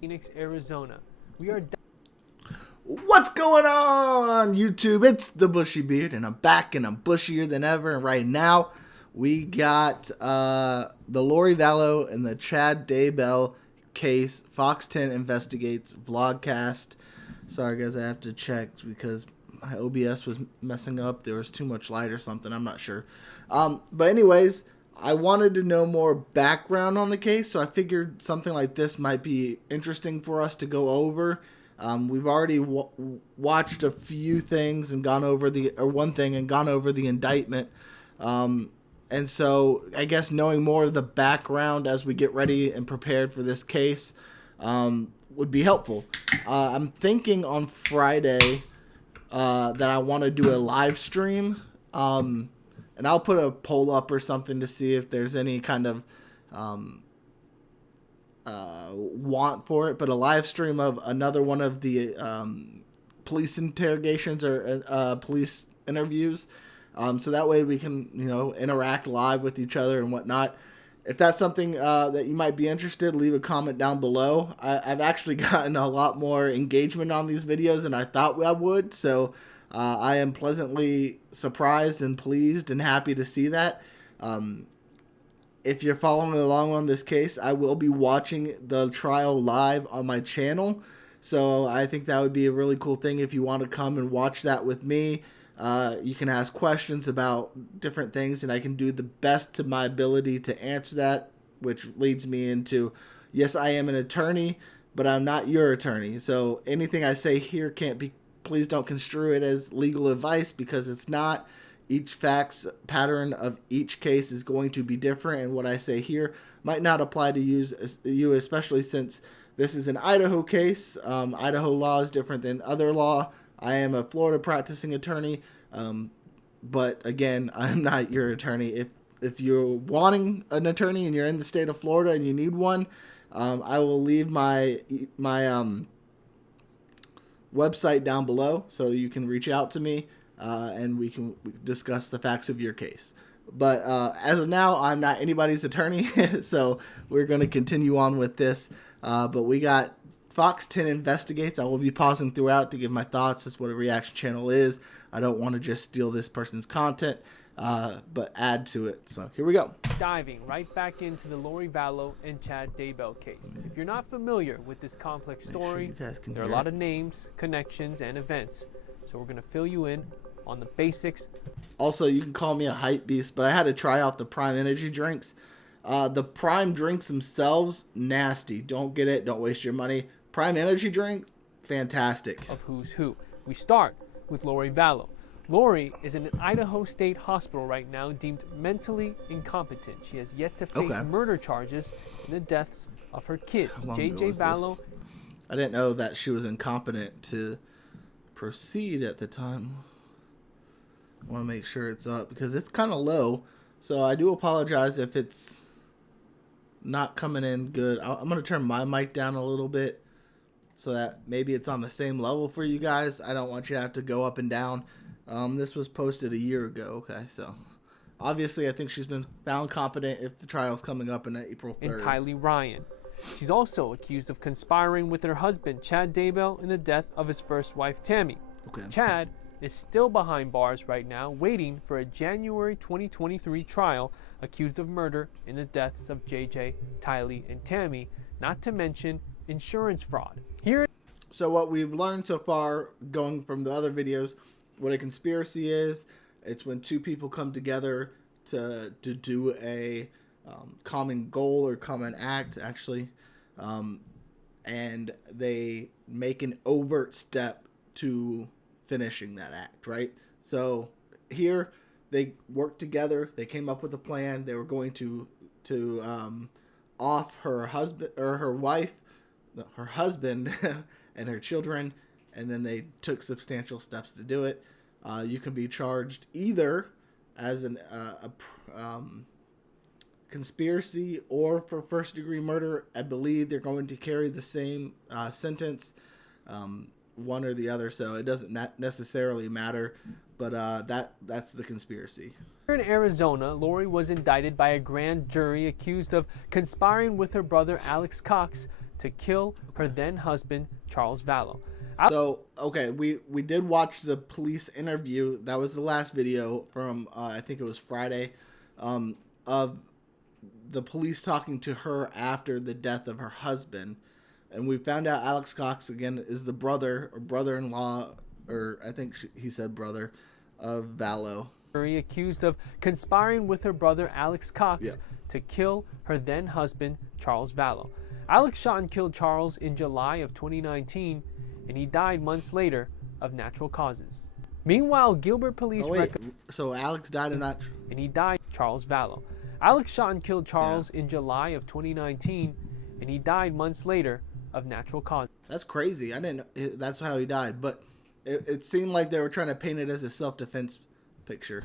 Phoenix, Arizona. We are What's going on, YouTube? It's the Bushy Beard, and I'm back, and I'm bushier than ever. And right now, we got the Lori Vallow and the Chad Daybell case. Fox 10 investigates vlogcast. Sorry, guys, I have to check because my OBS was messing up. There was too much light or something. I'm not sure. But anyways, I wanted to know more background on the case, so I figured something like this might be interesting for us to go over. We've already watched a few things and gone over one thing and gone over the indictment. And so I guess knowing more of the background as we get ready and prepared for this case would be helpful. I'm thinking on Friday that I want to do a live stream. And I'll put a poll up or something to see if there's any kind of want for it, but a live stream of another one of the police interrogations or police interviews, so that way we can interact live with each other and whatnot. If that's something that you might be interested, leave a comment down below. I've actually gotten a lot more engagement on these videos than I thought I would, so I am pleasantly surprised and pleased and happy to see that. If you're following along on this case, I will be watching the trial live on my channel. So I think that would be a really cool thing if you want to come and watch that with me. You can ask questions about different things, and I can do the best to my ability to answer that, which leads me into, yes, I am an attorney, but I'm not your attorney. So anything I say here can't be, please don't construe it as legal advice, because it's not. Each facts pattern of each case is going to be different, and what I say here might not apply to you, especially since this is an Idaho case. Idaho law is different than other law. I am a Florida practicing attorney, but again, I'm not your attorney. If you're wanting an attorney and you're in the state of Florida and you need one, I will leave my website down below so you can reach out to me. And we can discuss the facts of your case. But as of now, I'm not anybody's attorney, so we're going to continue on with this. But we got Fox 10 Investigates. I will be pausing throughout to give my thoughts. That's what a reaction channel is. I don't want to just steal this person's content, but add to it. So here we go. diving right back into the Lori Vallow and Chad Daybell case. If you're not familiar with this complex story, there are a lot of names, connections, and events. So we're going to fill you in on the basics. Also, you can call me a hype beast, but I had to try out the Prime energy drinks. The Prime drinks themselves, nasty. Don't get it. Don't waste your money. Prime energy drink, fantastic. Of who's who. We start with Lori Vallow. Lori is in an Idaho State Hospital right now, deemed mentally incompetent. She has yet to face murder charges in the deaths of her kids. J.J. Vallow. I didn't know that she was incompetent to proceed at the time. I want to make sure it's up because it's kind of low. So I do apologize if it's not coming in good. I'm going to turn my mic down a little bit so that maybe it's on the same level for you guys. I don't want you to have to go up and down. This was posted a year ago. Okay, so obviously I think she's been found competent if the trial's coming up in April 3rd. And Tylee Ryan. She's also accused of conspiring with her husband, Chad Daybell, in the death of his first wife, Tammy. Okay. Chad is still behind bars right now, waiting for a January 2023 trial, accused of murder in the deaths of JJ, Tylee, and Tammy, not to mention insurance fraud. So what we've learned so far, going from the other videos, what a conspiracy is, it's when two people come together to do a common goal or common act, actually, and they make an overt step to finishing that act, right? So here they worked together. They came up with a plan. They were going to off her husband or her wife, her husband, and her children, and then they took substantial steps to do it. You can be charged either as a conspiracy or for first-degree murder. I believe they're going to carry the same sentence, one or the other, so it doesn't necessarily matter, but that's the conspiracy. In Arizona, Lori was indicted by a grand jury accused of conspiring with her brother Alex Cox to kill her then husband, Charles Vallow. So, okay, we did watch the police interview. That was the last video from, I think it was Friday, of the police talking to her after the death of her husband. And we found out Alex Cox, again, is the brother or brother-in-law, or I think he said brother, of Vallow. Accused of conspiring with her brother, Alex Cox, to kill her then husband, Charles Vallow. Alex shot and killed Charles in July of 2019, and he died months later of natural causes. Meanwhile, Gilbert police so Alex died of natural... And he died, Charles Vallow. Alex shot and killed Charles in July of 2019, and he died months later of natural causes. That's crazy. I didn't know that's how he died, but it seemed like they were trying to paint it as a self-defense picture.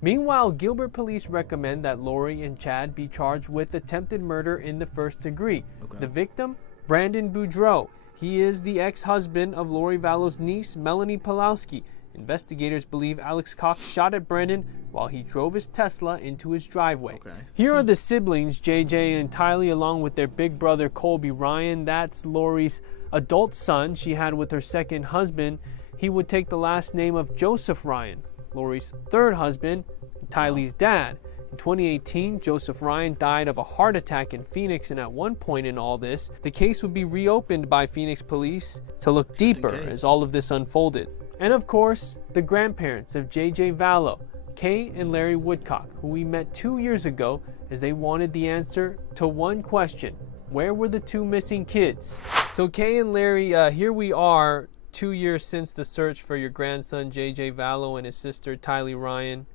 Meanwhile, Gilbert police recommend that Lori and Chad be charged with attempted murder in the first degree. The victim, Brandon Boudreaux. He is the ex-husband of Lori Vallow's niece, Melanie Pulowski. Investigators believe Alex Cox shot at Brandon while he drove his Tesla into his driveway. Here are the siblings, JJ and Tylee, along with their big brother, Colby Ryan. That's Lori's adult son she had with her second husband. He would take the last name of Joseph Ryan, Lori's third husband, Tylee's dad. In 2018, Joseph Ryan died of a heart attack in Phoenix, and at one point in all this, the case would be reopened by Phoenix police to look deeper as all of this unfolded. And of course, the grandparents of JJ Vallow, Kay and Larry Woodcock, who we met 2 years ago as they wanted the answer to one question: where were the two missing kids? So Kay and Larry, here we are 2 years since the search for your grandson JJ Vallow and his sister Tylee Ryan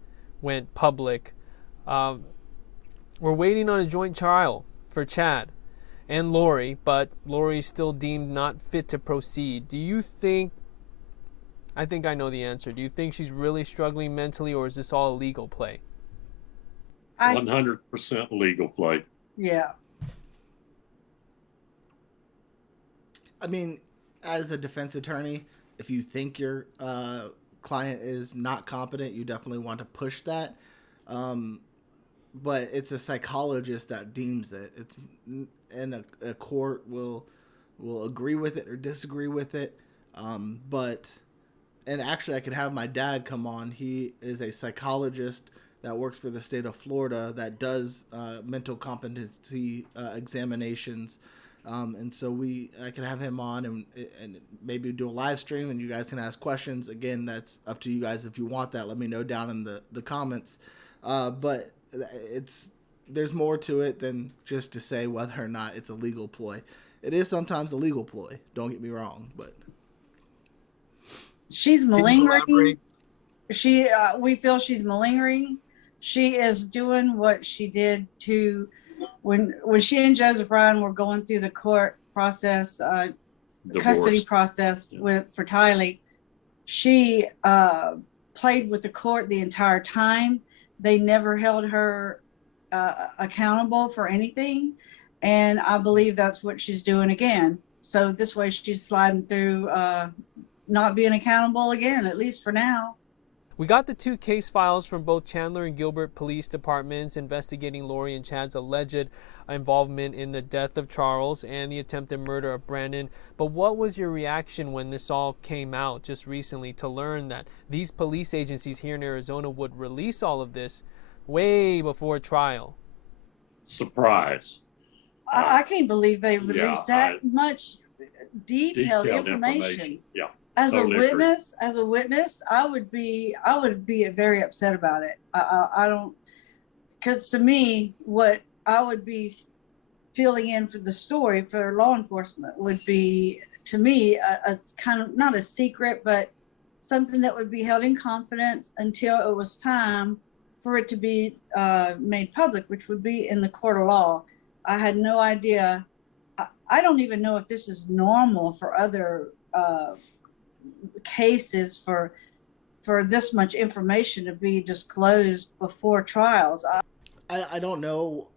went public. We're waiting on a joint trial for Chad and Lori, but Lori's still deemed not fit to proceed. Do you think, I think I know the answer, do you think she's really struggling mentally, or is this all a legal play? 100% legal play. Yeah. I mean, as a defense attorney, if you think your client is not competent, you definitely want to push that. But it's a psychologist that deems it. It's, and a court will agree with it or disagree with it. And actually, I could have my dad come on. He is a psychologist that works for the state of Florida that does mental competency examinations. And so I can have him on and maybe do a live stream, and you guys can ask questions. Again, that's up to you guys. If you want that, let me know down in the comments. But there's more to it than just to say whether or not it's a legal ploy. It is sometimes a legal ploy. Don't get me wrong, but she's malingering. We feel she's malingering. She is doing what she did to when she and Joseph Ryan were going through the court process, custody process for Tylee. She played with the court the entire time. They never held her accountable for anything, and I believe that's what she's doing again. So this way she's sliding through not being accountable again, at least for now. We got the two case files from both Chandler and Gilbert police departments investigating Lori and Chad's alleged involvement in the death of Charles and the attempted murder of Brandon. But what was your reaction when this all came out just recently, to learn that these police agencies here in Arizona would release all of this way before trial? Surprise. I can't believe they released that much detailed information. Yeah. As a witness, I would be very upset about it. I don't, because to me, what I would be filling in for the story for law enforcement would be, to me, a kind of, not a secret, but something that would be held in confidence until it was time for it to be made public, which would be in the court of law. I had no idea. I don't even know if this is normal for other cases for this much information to be disclosed before trials. I don't know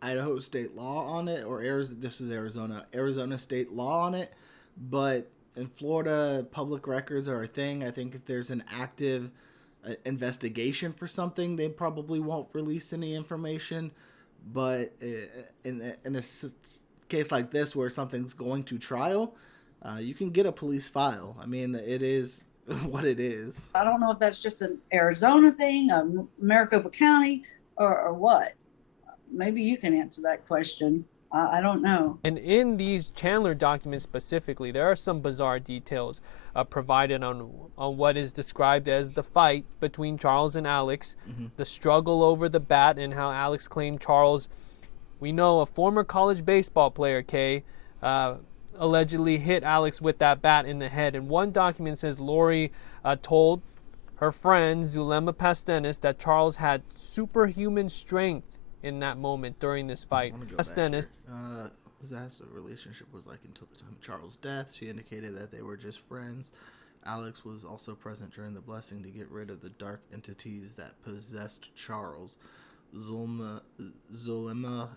Idaho state law on it, or this was Arizona state law on it, but in Florida, public records are a thing. I think if there's an active investigation for something, they probably won't release any information. But in a case like this where something's going to trial, you can get a police file. I mean, it is what it is. I don't know if that's just an Arizona thing, Maricopa County, or what. Maybe you can answer that question. I don't know. And in these Chandler documents specifically, there are some bizarre details provided on what is described as the fight between Charles and Alex, the struggle over the bat, and how Alex claimed Charles, we know a former college baseball player, Kay, allegedly hit Alex with that bat in the head. And one document says Lori told her friend Zulema Pastenis that Charles had superhuman strength in that moment during this fight. Pastenis was asked what the relationship was like until the time of Charles' death. She indicated that they were just friends. Alex was also present during the blessing to get rid of the dark entities that possessed Charles. Zulema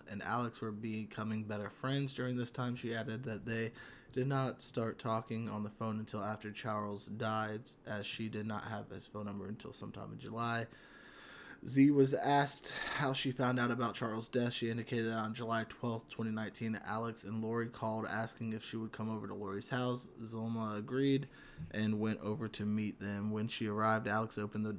and Alex were becoming better friends during this time. She added that they did not start talking on the phone until after Charles died, as she did not have his phone number until sometime in July. Z was asked how she found out about Charles' death. She indicated that on July 12th, 2019, Alex and Lori called asking if she would come over to Lori's house. Zulema agreed and went over to meet them. When she arrived, Alex opened the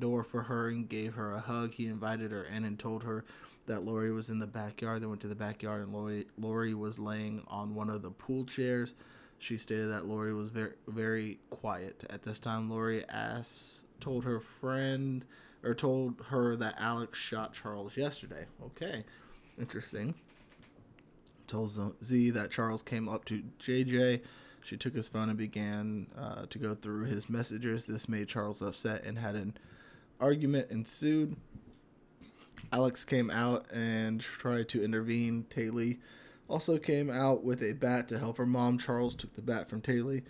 door for her and gave her a hug. He invited her in and told her that Lori was in the backyard. They went to the backyard and Lori was laying on one of the pool chairs. She stated that Lori was very, very quiet. At this time, Lori told her that Alex shot Charles yesterday. Okay, interesting. Told Z that Charles came up to JJ. She took his phone and began to go through his messages. This made Charles upset and had an argument ensued. Alex came out and tried to intervene. Taylor also came out with a bat to help her mom. Charles took the bat from Taylor,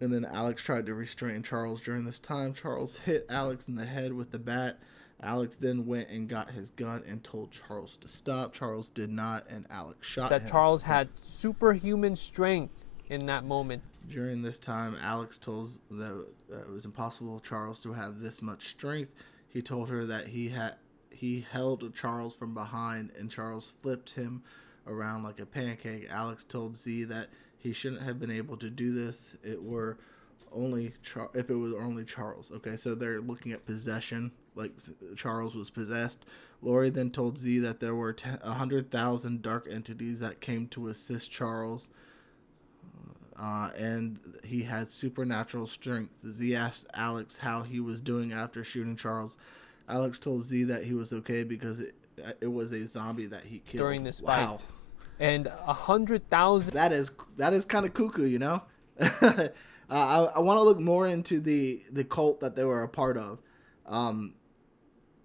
and then Alex tried to restrain Charles during this time. Charles hit Alex in the head with the bat. Alex then went and got his gun and told Charles to stop. Charles did not, and Alex shot him. Charles had superhuman strength in that moment. During this time, Alex told that it was impossible for Charles to have this much strength. He told her that he held Charles from behind, and Charles flipped him around like a pancake. Alex told Z that he shouldn't have been able to do this. If it was only Charles. Okay, so they're looking at possession, like Charles was possessed. Lori then told Z that there were 100,000 dark entities that came to assist Charles, and he had supernatural strength. Z asked Alex how he was doing after shooting Charles. Alex told Z that he was okay because it was a zombie that he killed during this fight. Wow. And 100,000. That is kind of cuckoo, you know. I want to look more into the cult that they were a part of.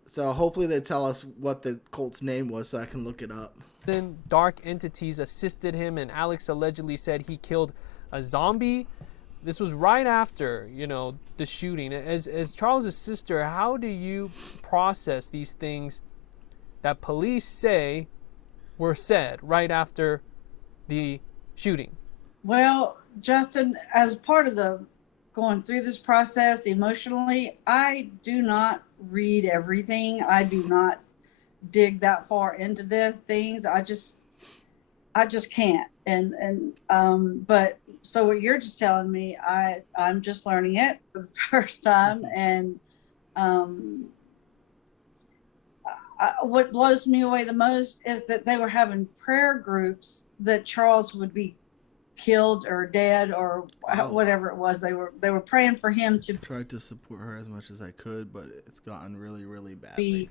So hopefully they tell us what the cult's name was so I can look it up. Then dark entities assisted him, and Alex allegedly said he killed a zombie. This was right after, the shooting. As Charles's sister, how do you process these things that police say were said right after the shooting? Well, Justin, as part of the going through this process emotionally, I do not read everything. I do not dig that far into the things. I just can't. But so what you're just telling me, I'm just learning it for the first time. And what blows me away the most is that they were having prayer groups that Charles would be killed or dead or whatever it was. They were praying for him to tried to support her as much as I could, but it's gotten really, really bad be lately.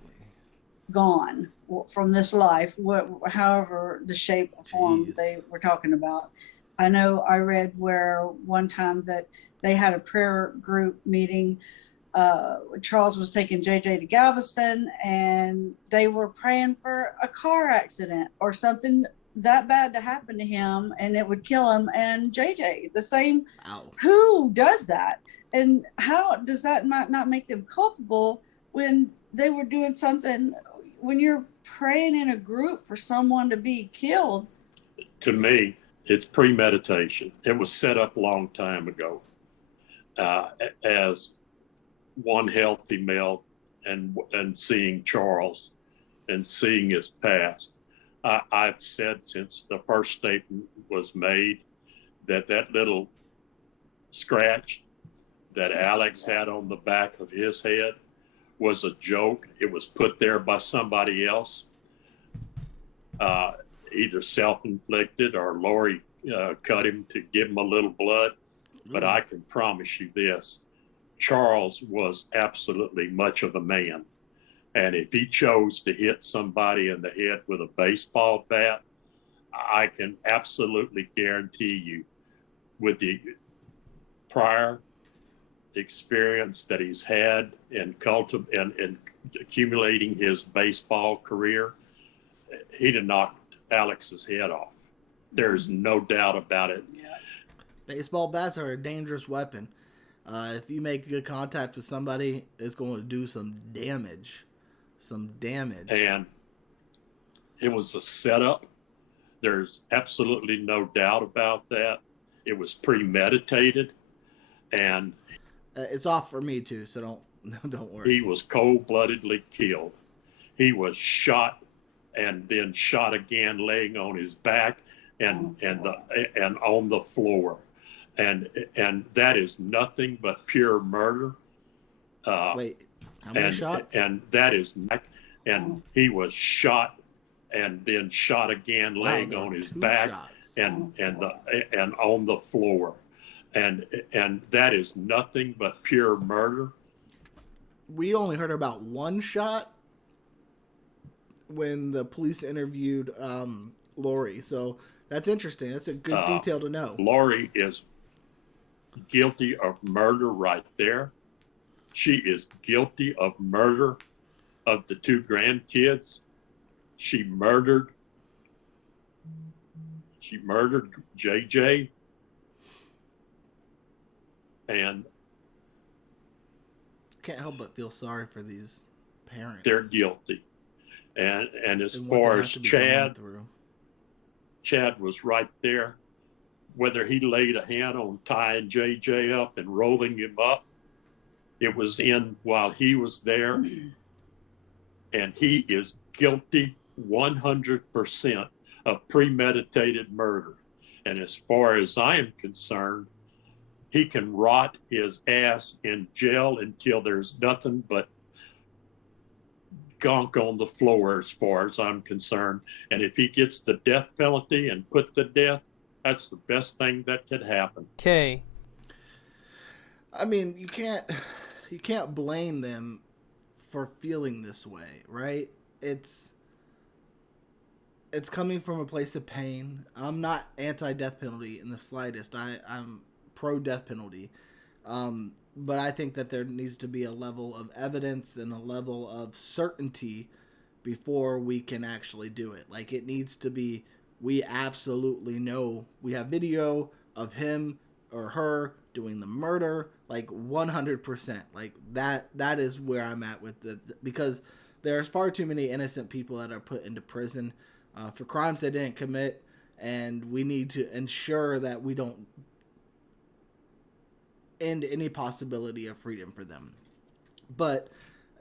Gone from this life, however the shape or form they were talking about. I know I read where one time that they had a prayer group meeting. Charles was taking JJ to Galveston, and they were praying for a car accident or something that bad to happen to him, and it would kill him. And JJ, the same. Ow. Who does that? And how does that not make them culpable when they were doing something? When you're praying in a group for someone to be killed, to me, it's premeditation. It was set up a long time ago as one healthy male and seeing Charles and seeing his past. I've said since the first statement was made that that little scratch that Alex had on the back of his head was a joke. It was put there by somebody else, either self-inflicted or Lori cut him to give him a little blood. But I can promise you this, Charles was absolutely much of a man. And if he chose to hit somebody in the head with a baseball bat, I can absolutely guarantee you, with the prior experience that he's had in accumulating his baseball career, he'd have knocked Alex's head off. There's no doubt about it. Baseball bats are a dangerous weapon. If you make good contact with somebody, it's going to do some damage. And it was a setup. There's absolutely no doubt about that. It was premeditated, and it's off for me too, so don't worry. He was cold-bloodedly killed. He was shot and then shot again, laying on his back and on the floor, and that is nothing but pure murder. Wait, how many shots? And that is, and he was shot and then shot again, laying on his back and on the floor. And that is nothing but pure murder. We only heard about one shot when the police interviewed Lori. So that's interesting. That's a good detail to know. Lori is guilty of murder right there. She is guilty of murder of the two grandkids. She murdered JJ. And can't help but feel sorry for these parents. They're guilty. And as far as Chad was right there. Whether he laid a hand on tying JJ up and rolling him up, it was in while he was there. And he is guilty 100% of premeditated murder. And as far as I am concerned, he can rot his ass in jail until there's nothing but gunk on the floor, as far as I'm concerned. And if he gets the death penalty and put to death, that's the best thing that could happen. Okay. I mean, you can't blame them for feeling this way, right? It's coming from a place of pain. I'm not anti-death penalty in the slightest. I'm pro-death penalty. But I think that there needs to be a level of evidence and a level of certainty before we can actually do it. Like, it needs to be, we absolutely know, we have video of him or her doing the murder, like 100%. Like that is where I'm at with because there's far too many innocent people that are put into prison for crimes they didn't commit, and we need to ensure that we don't end any possibility of freedom for them. But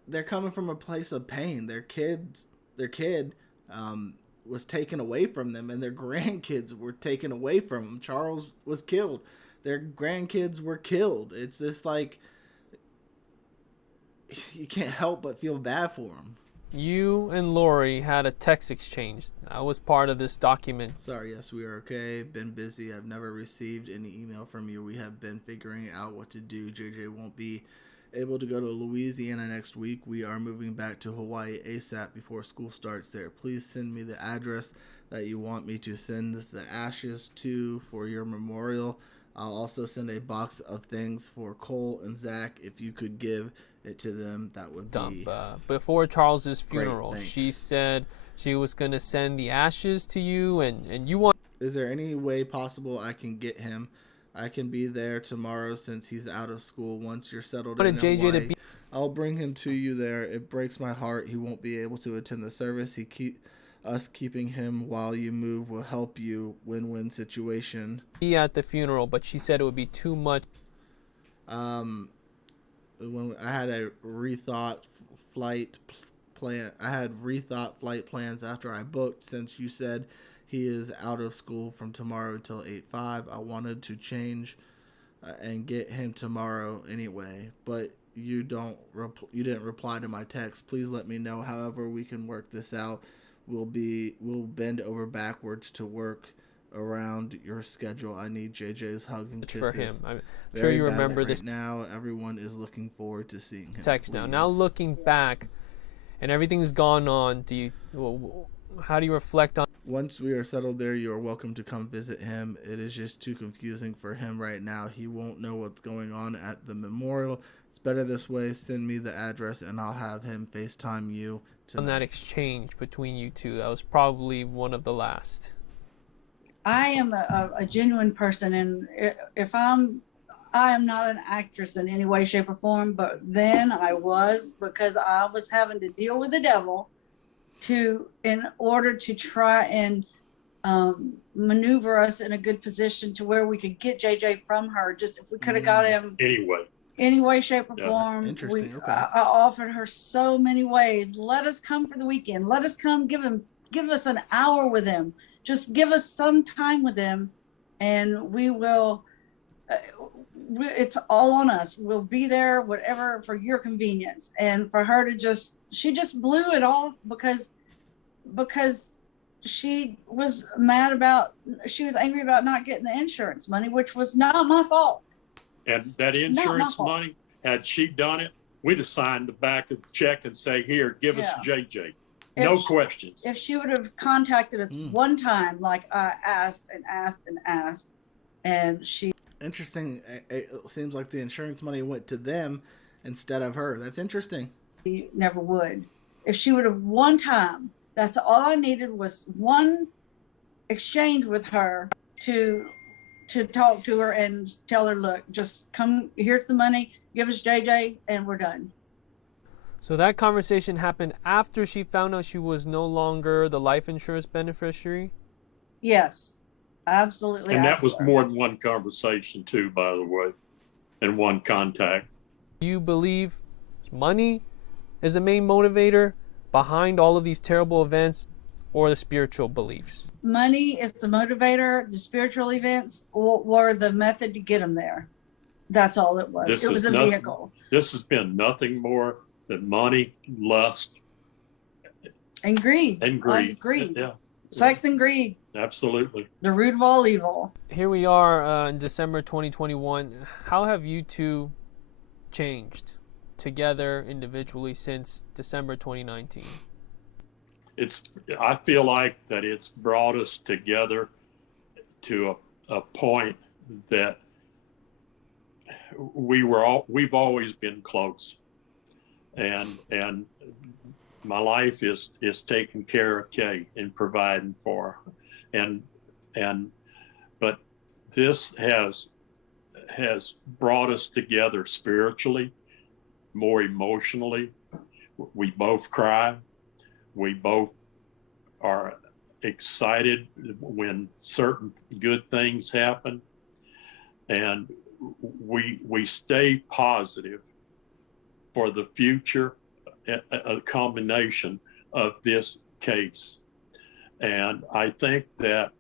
they're coming from a place of pain. Their kid was taken away from them, and their grandkids were taken away from them. Charles was killed. Their grandkids were killed. It's just like, you can't help but feel bad for them. You and Lori had a text exchange. I was part of this document. Sorry, yes, we are okay. Been busy. I've never received any email from you. We have been figuring out what to do. JJ won't be able to go to Louisiana next week. We are moving back to Hawaii ASAP before school starts there. Please send me the address that you want me to send the ashes to for your memorial. I'll also send a box of things for Cole and Zach. If you could give it to them, that would be before Charles's funeral. Great, she said she was going to send the ashes to you, and you want. Is there any way possible I can get him? I can be there tomorrow since he's out of school. Once you're settled in Hawaii, I'll bring him to you there. It breaks my heart he won't be able to attend the service. Us keeping him while you move will help you. Win-win situation. Be at the funeral, but she said it would be too much. When I had a rethought flight rethought flight plans after I booked, since you said he is out of school from tomorrow till 8/5. I wanted to change and get him tomorrow anyway, but you didn't reply to my text. Please let me know however we can work this out. We'll bend over backwards to work around your schedule. I need JJ's hug and kisses. For him. I'm sure you remember this. Right now, everyone is looking forward to seeing him. Text now. Now looking back, and everything's gone on. How do you reflect on? Once we are settled there, you are welcome to come visit him. It is just too confusing for him right now. He won't know what's going on at the memorial. It's better this way. Send me the address, and I'll have him FaceTime you. On that exchange between you two, that was probably one of the last. I am a genuine person, and I am not an actress in any way, shape, or form, but then I was, because I was having to deal with the devil in order to try and maneuver us in a good position to where we could get JJ from her. Just if we could have got him any way, shape, or form. Interesting. Okay. I offered her so many ways. Let us come for the weekend. Let us come. Give us an hour with him. Just give us some time with him, and we will. It's all on us. We'll be there, whatever, for your convenience. And for her to she just blew it off because she was angry about not getting the insurance money, which was not my fault. And that insurance money, had she done it, we'd have signed the back of the check and say, here, give us JJ. No questions. If she would have contacted us one time, like I asked and asked and asked, and she... Interesting. It seems like the insurance money went to them instead of her. That's interesting. She never would. If she would have one time, that's all I needed was one exchange with her to talk to her and tell her, look, just come, here's the money, give us JJ, and we're done. So that conversation happened after she found out she was no longer the life insurance beneficiary? Yes, absolutely. And that was more than one conversation too, by the way, and one contact. Do you believe money is the main motivator behind all of these terrible events, or the spiritual beliefs? Money is the motivator. The spiritual events were the method to get them there. That's all it was. It was a vehicle. This has been nothing more than money, lust, and greed. Yeah. Sex and greed. Absolutely. The root of all evil. Here we are in December 2021. How have you two changed together individually since December 2019? I feel like that it's brought us together to a point that we've always been close, and my life is taking care of Kay and providing for her, but this has brought us together spiritually, more emotionally. We both cry. We both are excited when certain good things happen, and we stay positive for the future, a combination of this case. And I think that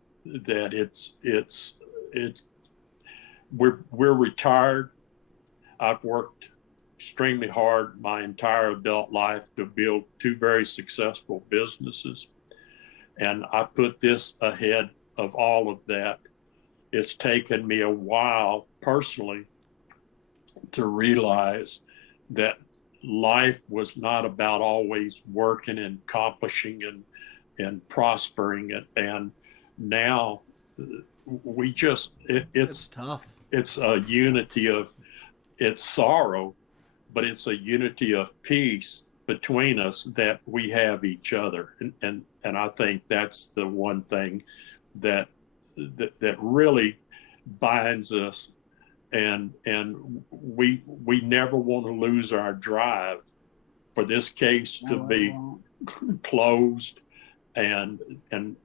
we're retired. I've worked extremely hard my entire adult life to build two very successful businesses, and I put this ahead of all of that. It's taken me a while personally to realize that life was not about always working and accomplishing and prospering it. And now we just it's tough. It's a unity of it's sorrow, but it's a unity of peace between us that we have each other. And I think that's the one thing that really binds us. And we never want to lose our drive for this case to be closed, and in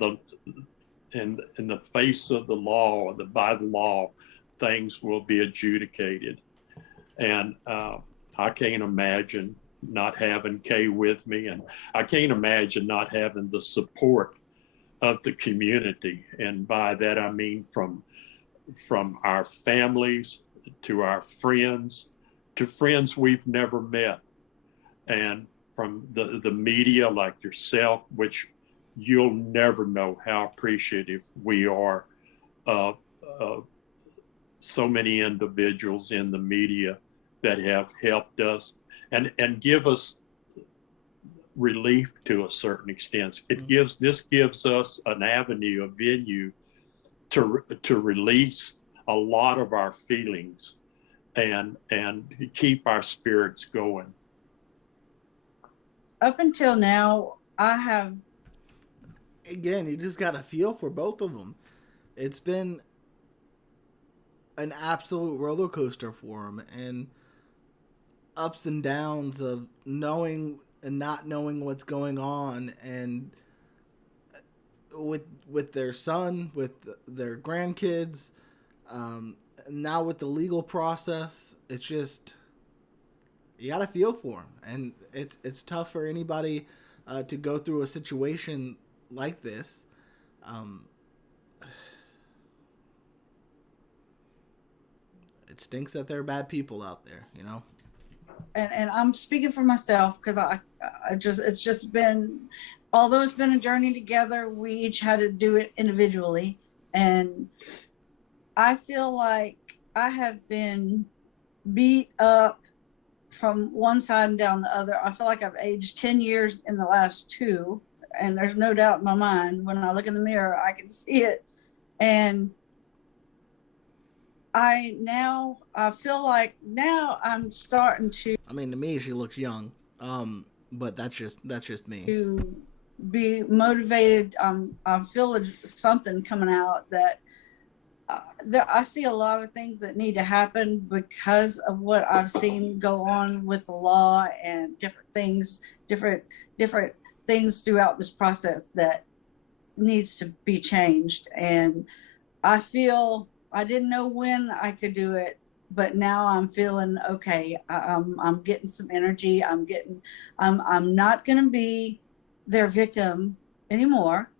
the face of the law, by the law, things will be adjudicated. And I can't imagine not having Kay with me. And I can't imagine not having the support of the community. And by that, I mean from our families to our friends to friends we've never met, and from the media like yourself, which you'll never know how appreciative we are of so many individuals in the media that have helped us and give us relief to a certain extent. This gives us an avenue, a venue to release a lot of our feelings and keep our spirits going. Up until now, I have. Again, you just got to feel for both of them. It's been an absolute roller coaster for them, and ups and downs of knowing and not knowing what's going on, and with their son, with their grandkids, now with the legal process. It's just, you gotta feel for them, and it's tough for anybody to go through a situation like this. It stinks that there are bad people out there, you know. And I'm speaking for myself, because it's just been, although it's been a journey together, we each had to do it individually. And I feel like I have been beat up from one side and down the other. I feel like I've aged 10 years in the last 2. And there's no doubt in my mind, when I look in the mirror, I can see it. And I feel like now I'm starting to. I mean, to me, she looks young, but that's just me. To be motivated, I feel something coming out that I see a lot of things that need to happen because of what I've seen go on with the law and different things throughout this process that needs to be changed. And I feel I didn't know when I could do it, but now I'm feeling okay. I'm getting some energy. I'm not going to be their victim anymore.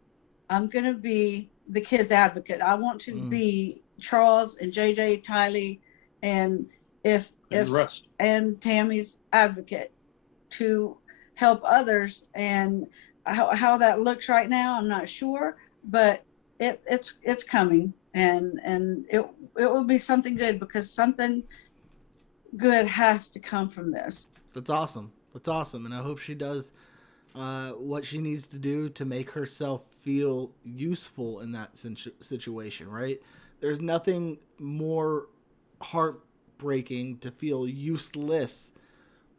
I'm going to be the kids' advocate. I want to be Charles and JJ, Tylee, and and Tammy's advocate to help others. And how that looks right now, I'm not sure, but it's coming. And it will be something good, because something good has to come from this. That's awesome. And I hope she does what she needs to do to make herself feel useful in that situation, right? There's nothing more heartbreaking to feel useless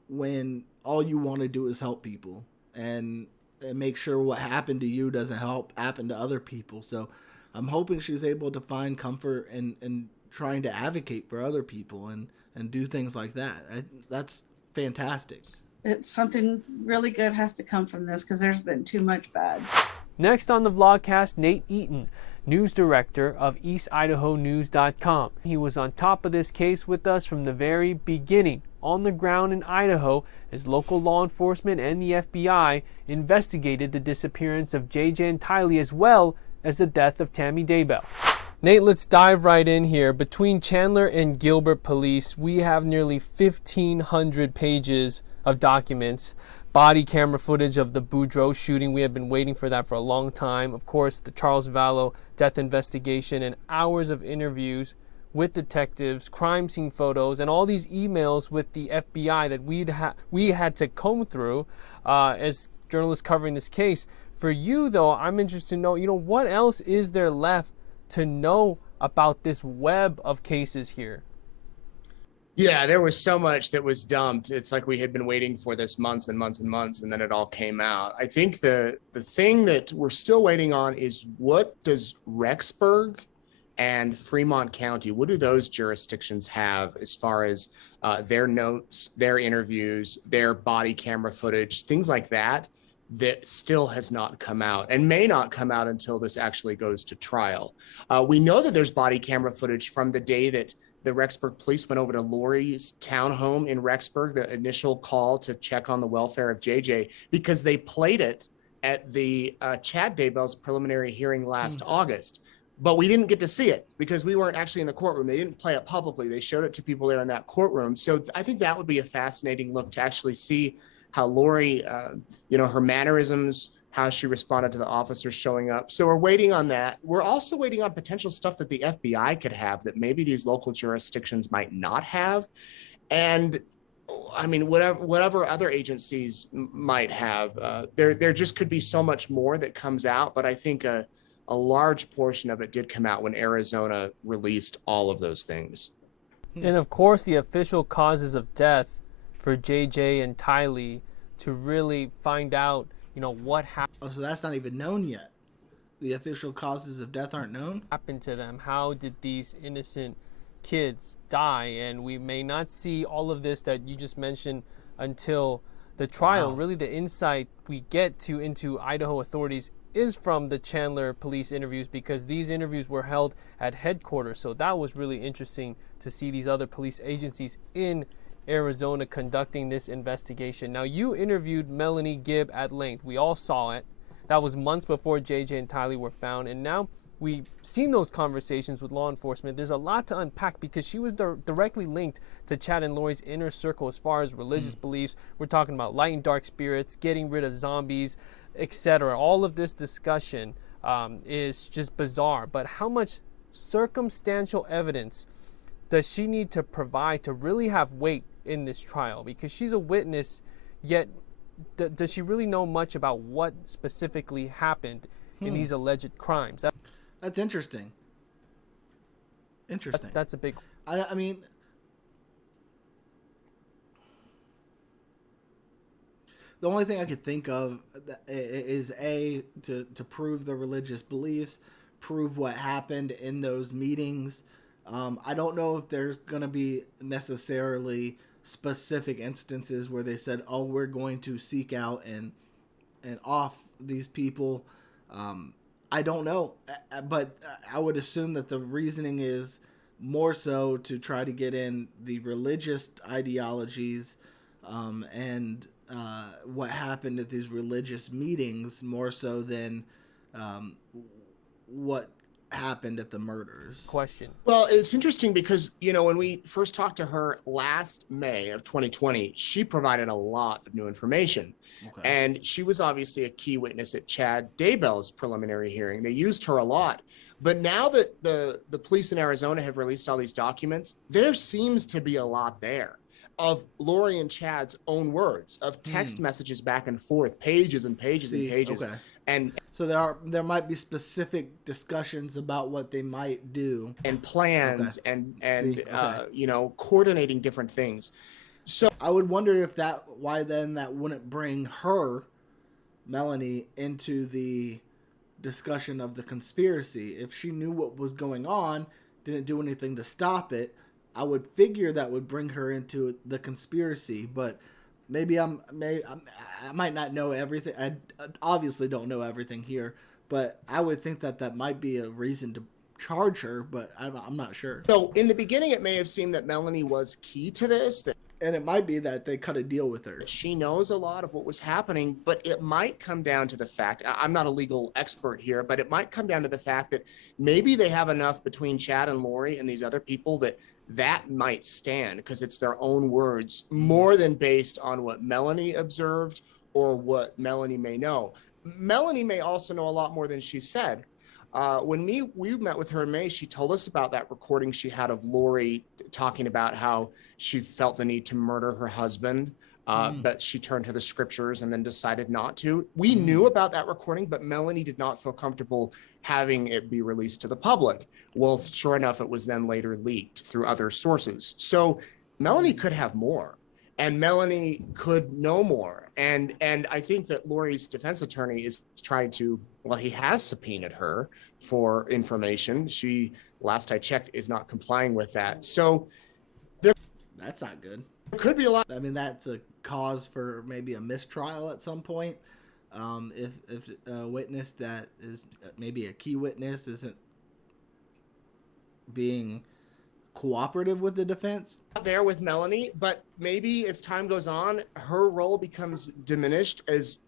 when all you want to do is help people and make sure what happened to you doesn't happen to other people. So I'm hoping she's able to find comfort in trying to advocate for other people and do things like that. That's fantastic. It's something really good has to come from this, because there's been too much bad. Next on the vlogcast, Nate Eaton, news director of EastIdahoNews.com. He was on top of this case with us from the very beginning, on the ground in Idaho, as local law enforcement and the FBI investigated the disappearance of JJ and Tylee, as well as the death of Tammy Daybell. Nate, let's dive right in here. Between Chandler and Gilbert police, we have nearly 1,500 pages of documents, body camera footage of the Boudreaux shooting. We have been waiting for that for a long time. Of course, the Charles Vallow death investigation, and hours of interviews with detectives, crime scene photos, and all these emails with the FBI that we had to comb through as journalists covering this case. For you, though, I'm interested to know, what else is there left to know about this web of cases here? Yeah, there was so much that was dumped. It's like we had been waiting for this months and months and months, and then it all came out. I think the thing that we're still waiting on is, what does Rexburg and Fremont County, what do those jurisdictions have as far as their notes, their interviews, their body camera footage, things like that still has not come out and may not come out until this actually goes to trial. We know that there's body camera footage from the day that the Rexburg police went over to Lori's townhome in Rexburg, the initial call to check on the welfare of JJ, because they played it at the Chad Daybell's preliminary hearing last August. But we didn't get to see it because we weren't actually in the courtroom. They didn't play it publicly. They showed it to people there in that courtroom. So I think that would be a fascinating look to actually see how Lori, her mannerisms, how she responded to the officers showing up. So we're waiting on that. We're also waiting on potential stuff that the FBI could have that maybe these local jurisdictions might not have. And I mean, whatever other agencies might have, there just could be so much more that comes out. But I think a large portion of it did come out when Arizona released all of those things. And of course, the official causes of death for JJ and Tylee to really find out, what happened. Oh, so that's not even known yet. The official causes of death aren't known? Happened to them. How did these innocent kids die? And we may not see all of this that you just mentioned until the trial. Wow. Really, the insight we get into Idaho authorities is from the Chandler police interviews, because these interviews were held at headquarters. So that was really interesting to see these other police agencies in Arizona conducting this investigation. Now, you interviewed Melanie Gibb at length. We all saw it. That was months before JJ and Tylee were found. And now we've seen those conversations with law enforcement. There's a lot to unpack because she was directly linked to Chad and Lori's inner circle as far as religious beliefs. We're talking about light and dark spirits, getting rid of zombies, etc. All of this discussion is just bizarre. But how much circumstantial evidence does she need to provide to really have weight in this trial? Because she's a witness, yet does she really know much about what specifically happened in these alleged crimes? That's interesting. Interesting. That's a big... I mean... The only thing I could think of is to prove the religious beliefs, prove what happened in those meetings. I don't know if there's going to be necessarily specific instances where they said, oh, we're going to seek out and off these people. I don't know, but I would assume that the reasoning is more so to try to get in the religious ideologies and what happened at these religious meetings more so than what happened at the murders. Question. Well, it's interesting because, when we first talked to her last May of 2020, she provided a lot of new information. Okay. And she was obviously a key witness at Chad Daybell's preliminary hearing. They used her a lot. But now that the police in Arizona have released all these documents, there seems to be a lot there of Lori and Chad's own words, of text messages back and forth, pages and pages and pages. Okay. And so there might be specific discussions about what they might do and plans and coordinating different things. So I would wonder if why then that wouldn't bring her, Melanie, into the discussion of the conspiracy. If she knew what was going on, didn't do anything to stop it, I would figure that would bring her into the conspiracy. But maybe I might not know everything. I obviously don't know everything here, but I would think that might be a reason to charge her, but I'm not sure. So in the beginning, it may have seemed that Melanie was key to this. And it might be that they cut a deal with her. She knows a lot of what was happening, but it might come down to the fact, I'm not a legal expert here, but it might come down to the fact that maybe they have enough between Chad and Lori and these other people that might stand because it's their own words more than based on what Melanie observed or what Melanie may know. Melanie may also know a lot more than she said. When we met with her in May, she told us about that recording she had of Lori talking about how she felt the need to murder her husband, but she turned to the scriptures and then decided not to. We knew about that recording, but Melanie did not feel comfortable having it be released to the public. Well, sure enough, it was then later leaked through other sources. So Melanie could have more, and Melanie could know more. And I think that Lori's defense attorney is trying to, well, he has subpoenaed her for information. She, last I checked, is not complying with that. So that's not good. There could be a lot. I mean, that's a cause for maybe a mistrial at some point. If a witness that is maybe a key witness isn't being cooperative with the defense. There with Melanie, but maybe as time goes on, her role becomes diminished as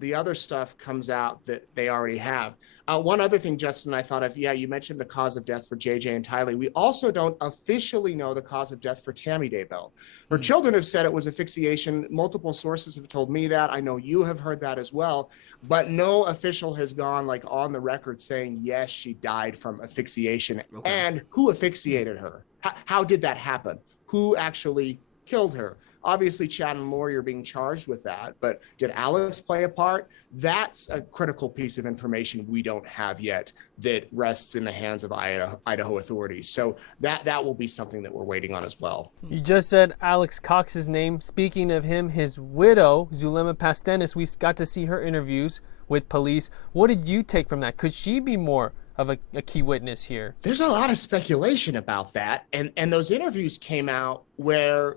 the other stuff comes out that they already have. One other thing, Justin, I thought of, you mentioned the cause of death for JJ and Tylee. We also don't officially know the cause of death for Tammy Daybell. Her children have said it was asphyxiation. Multiple sources have told me that. I know you have heard that as well, but no official has gone like on the record saying, yes, she died from asphyxiation. Okay. And who asphyxiated her? How did that happen? Who actually killed her? Obviously, Chad and Lori are being charged with that, but did Alex play a part? That's a critical piece of information we don't have yet that rests in the hands of Idaho authorities. So that will be something that we're waiting on as well. You just said Alex Cox's name. Speaking of him, his widow, Zulema Pastenis, we got to see her interviews with police. What did you take from that? Could she be more of a key witness here? There's a lot of speculation about that. And those interviews came out where,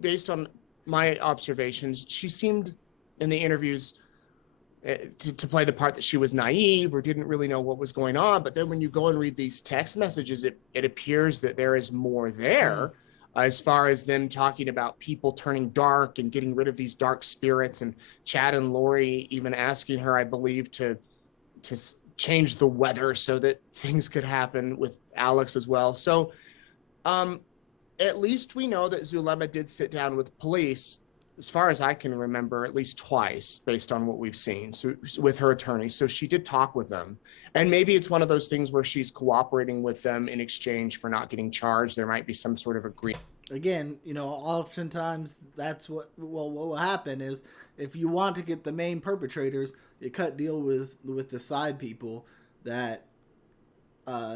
based on my observations, she seemed in the interviews to play the part that she was naive or didn't really know what was going on. But then when you go and read these text messages, it appears that there is more there as far as them talking about people turning dark and getting rid of these dark spirits, and Chad and Lori even asking her, I believe, to change the weather so that things could happen with Alex as well. So at least we know that Zulema did sit down with police, as far as I can remember, at least twice, based on what we've seen, so with her attorney. So she did talk with them. And maybe it's one of those things where she's cooperating with them in exchange for not getting charged. There might be some sort of agreement. Again, oftentimes that's what will happen is if you want to get the main perpetrators, you cut deal with the side people that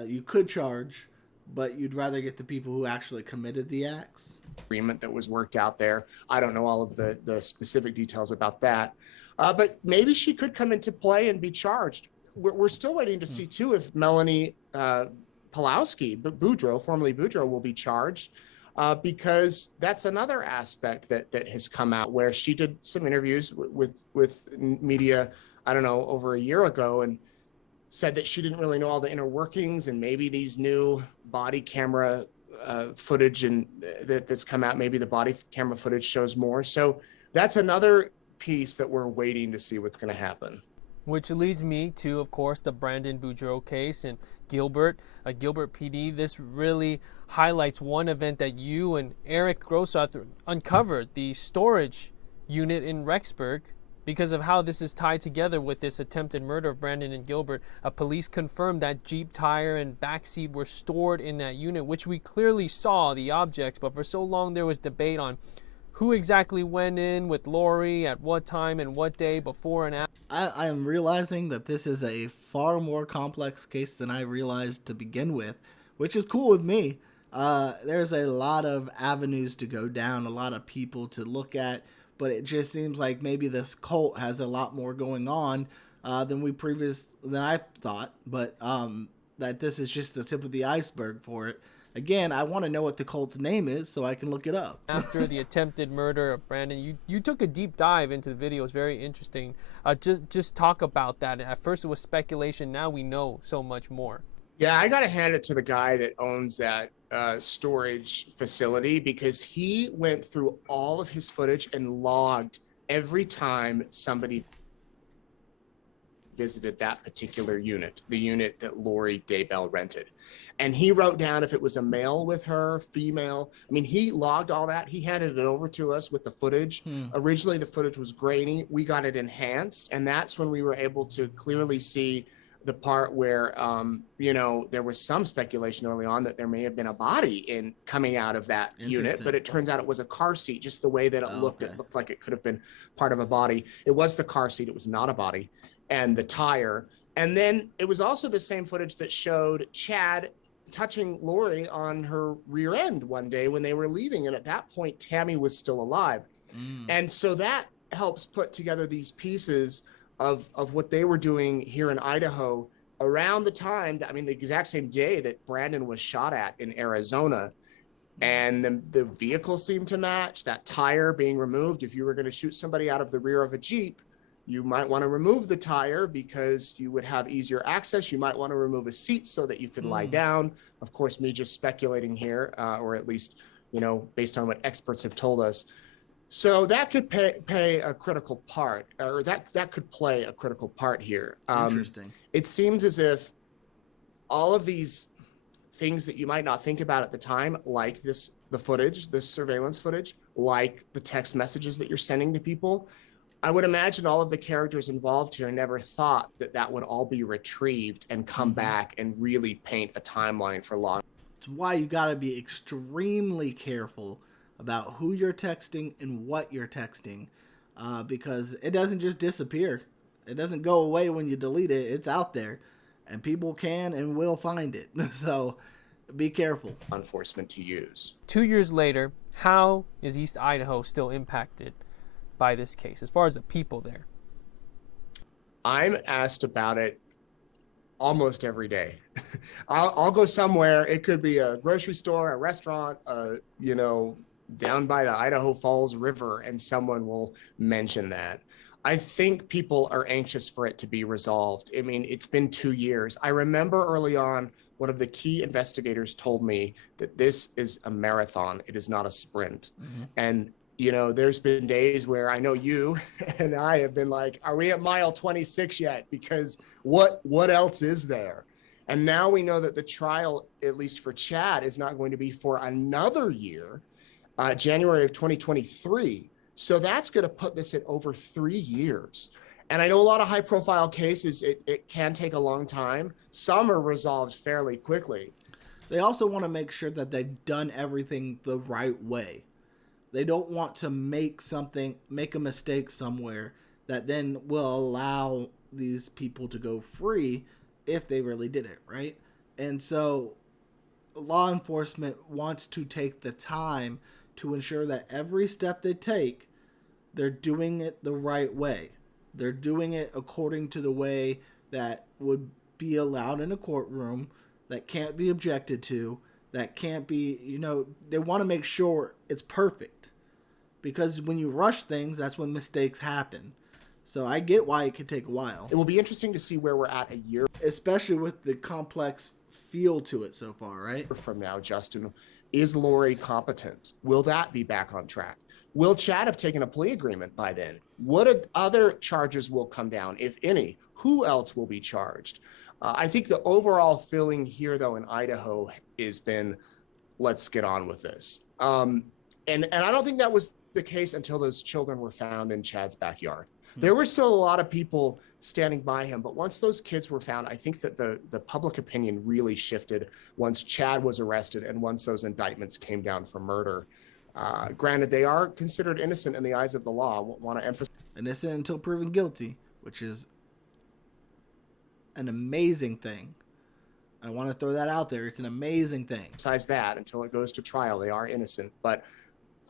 you could charge, but you'd rather get the people who actually committed the acts. Agreement that was worked out there. I don't know all of the specific details about that, but maybe she could come into play and be charged. We're still waiting to see too if Melanie Pulowski, Boudreaux, formerly Boudreaux, will be charged, because that's another aspect that has come out where she did some interviews with media, I don't know, over a year ago, and said that she didn't really know all the inner workings, and maybe these new body camera footage and that's come out, maybe the body camera footage shows more. So that's another piece that we're waiting to see what's going to happen. Which leads me to, of course, the Brandon Boudreaux case and Gilbert PD. This really highlights one event that you and Eric Grossoth uncovered, the storage unit in Rexburg. Because of how this is tied together with this attempted murder of Brandon and Gilbert, police confirmed that Jeep tire and backseat were stored in that unit, which we clearly saw the objects, but for so long there was debate on who exactly went in with Lori, at what time and what day, before and after. I am realizing that this is a far more complex case than I realized to begin with, which is cool with me. There's a lot of avenues to go down, a lot of people to look at, but it just seems like maybe this cult has a lot more going on than I thought. But that this is just the tip of the iceberg for it. Again, I want to know what the cult's name is so I can look it up. After the attempted murder of Brandon, you took a deep dive into the video. It's very interesting. Just talk about that. At first it was speculation. Now we know so much more. Yeah, I got to hand it to the guy that owns that storage facility, because he went through all of his footage and logged every time somebody visited that particular unit, the unit that Lori Daybell rented. And he wrote down if it was a male with her, female. I mean, he logged all that. He handed it over to us with the footage. Originally, the footage was grainy. We got it enhanced. And that's when we were able to clearly see the part where, there was some speculation early on that there may have been a body coming out of that unit, but it turns out it was a car seat. Just the way that it looked, okay. It looked like it could have been part of a body. It was the car seat. It was not a body. And the tire. And then it was also the same footage that showed Chad touching Lori on her rear end one day when they were leaving. And at that point, Tammy was still alive. And so that helps put together these pieces of what they were doing here in Idaho around the time, the exact same day that Brandon was shot at in Arizona. And the vehicle seemed to match, that tire being removed. If you were going to shoot somebody out of the rear of a Jeep, You might want to remove the tire because you would have easier access. You might want to remove a seat so that you could lie down. Of course, me just speculating here, or at least, based on what experts have told us. So that could play a critical part, or that could play a critical part here. Interesting. It seems as if all of these things that you might not think about at the time, like the footage, this surveillance footage, like the text messages that you're sending to people, I would imagine all of the characters involved here never thought that would all be retrieved and come back and really paint a timeline for law. It's why you got to be extremely careful about who you're texting and what you're texting, because it doesn't just disappear. It doesn't go away when you delete it. It's out there, and people can and will find it. So be careful. Enforcement to use. 2 years later, how is East Idaho still impacted by this case, as far as the people there? I'm asked about it almost every day. I'll go somewhere. It could be a grocery store, a restaurant, down by the Idaho Falls River, and someone will mention that. I think people are anxious for it to be resolved. I mean, it's been 2 years. I remember early on, one of the key investigators told me that this is a marathon. It is not a sprint. And there's been days where I know you and I have been like, are we at mile 26 yet? Because what else is there? And now we know that the trial, at least for Chad, is not going to be for another year, January of 2023. So that's going to put this at over 3 years. And I know a lot of high profile cases, it can take a long time. Some are resolved fairly quickly. They also want to make sure that they've done everything the right way. They don't want to make a mistake somewhere that then will allow these people to go free if they really did it, right? And so law enforcement wants to take the time to ensure that every step they take, they're doing it the right way. They're doing it according to the way that would be allowed in a courtroom, that can't be objected to, that can't be, they want to make sure it's perfect. Because when you rush things, that's when mistakes happen. So I get why it could take a while. It will be interesting to see where we're at a year. Especially with the complex feel to it so far, right? From now, Justin, is Lori competent? Will that be back on track? Will Chad have taken a plea agreement by then? What other charges will come down, if any? Who else will be charged? I think the overall feeling here, though, in Idaho has been, let's get on with this. And I don't think that was the case until those children were found in Chad's backyard. There were still a lot of people standing by him, but once those kids were found, I think that the public opinion really shifted once Chad was arrested and once those indictments came down for murder. Granted, they are considered innocent in the eyes of the law. I want to emphasize innocent until proven guilty, which is an amazing thing. I want to throw that out there. It's an amazing thing. Besides that, until it goes to trial, they are innocent. But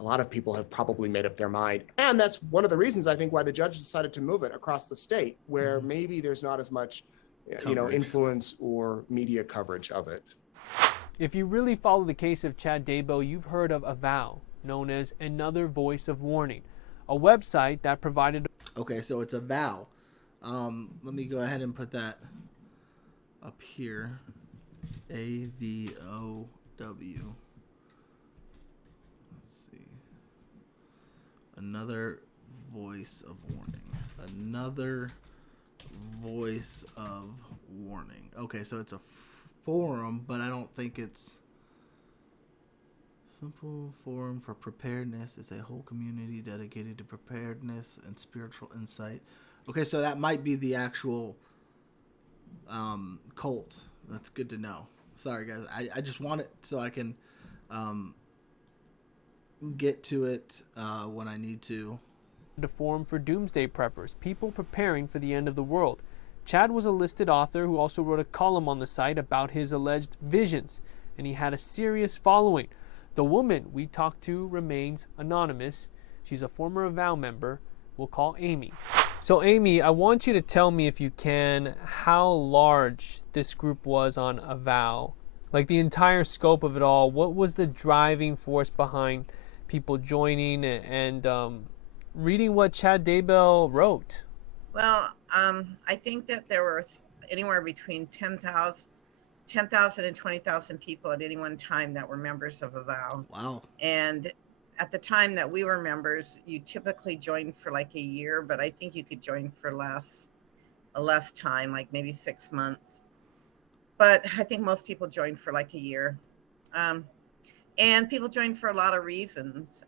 a lot of people have probably made up their mind. And that's one of the reasons, I think, why the judge decided to move it across the state, where maybe there's not as much influence or media coverage of it. If you really follow the case of Chad Daybell, you've heard of a Vallow, known as Another Voice of Warning, a website that provided... Okay, so it's a Vallow. Let me go ahead and put that up here. AVOW. Let's see. Another Voice of Warning. Another Voice of Warning. Okay, so it's a forum, but I don't think it's... Simple forum for preparedness. It's a whole community dedicated to preparedness and spiritual insight. Okay, so that might be the actual cult. That's good to know. Sorry, guys. I just want it so I can get to it when I need to. The forum for doomsday preppers, people preparing for the end of the world. Chad was a listed author who also wrote a column on the site about his alleged visions, and he had a serious following. The woman we talked to remains anonymous. She's a former Vallow member. We'll call Amy. So Amy, I want you to tell me, if you can, how large this group was on Vallow. Like the entire scope of it all. What was the driving force behind people joining and reading what Chad Daybell wrote? Well, I think that there were anywhere between 10,000 and 20,000 people at any one time that were members of a vow. Wow. And at the time that we were members, you typically joined for like a year, but I think you could join for less time, like maybe 6 months. But I think most people joined for like a year. And people joined for a lot of reasons.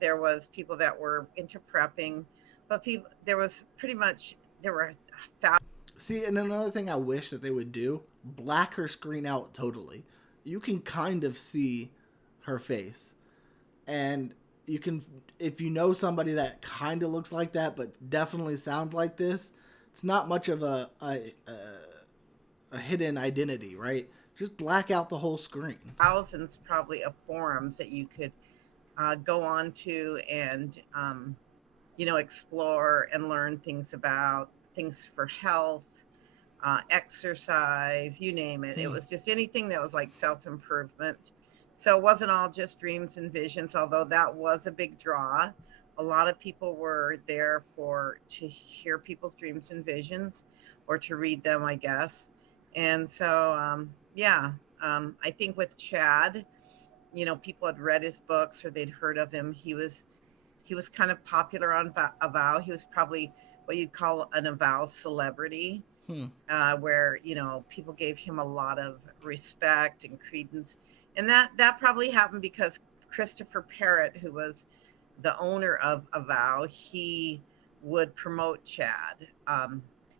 There was people that were into prepping, but there was pretty much, there were thousands. See, and another thing I wish that they would do, black her screen out totally. You can kind of see her face. And you can, if you know somebody that kind of looks like that, but definitely sounds like this, it's not much of a hidden identity, right? Just black out the whole screen. Thousands probably of forums that you could go on to and, explore and learn things about things for health, exercise, you name it. It was just anything that was like self-improvement. So it wasn't all just dreams and visions, although that was a big draw. A lot of people were there to hear people's dreams and visions or to read them, I guess. And so, I think with Chad, people had read his books or they'd heard of him. He was kind of popular on Avow. He was probably what you'd call an Avow celebrity, where, people gave him a lot of respect and credence. And that probably happened because Christopher Parrott, who was the owner of Avow, he would promote Chad.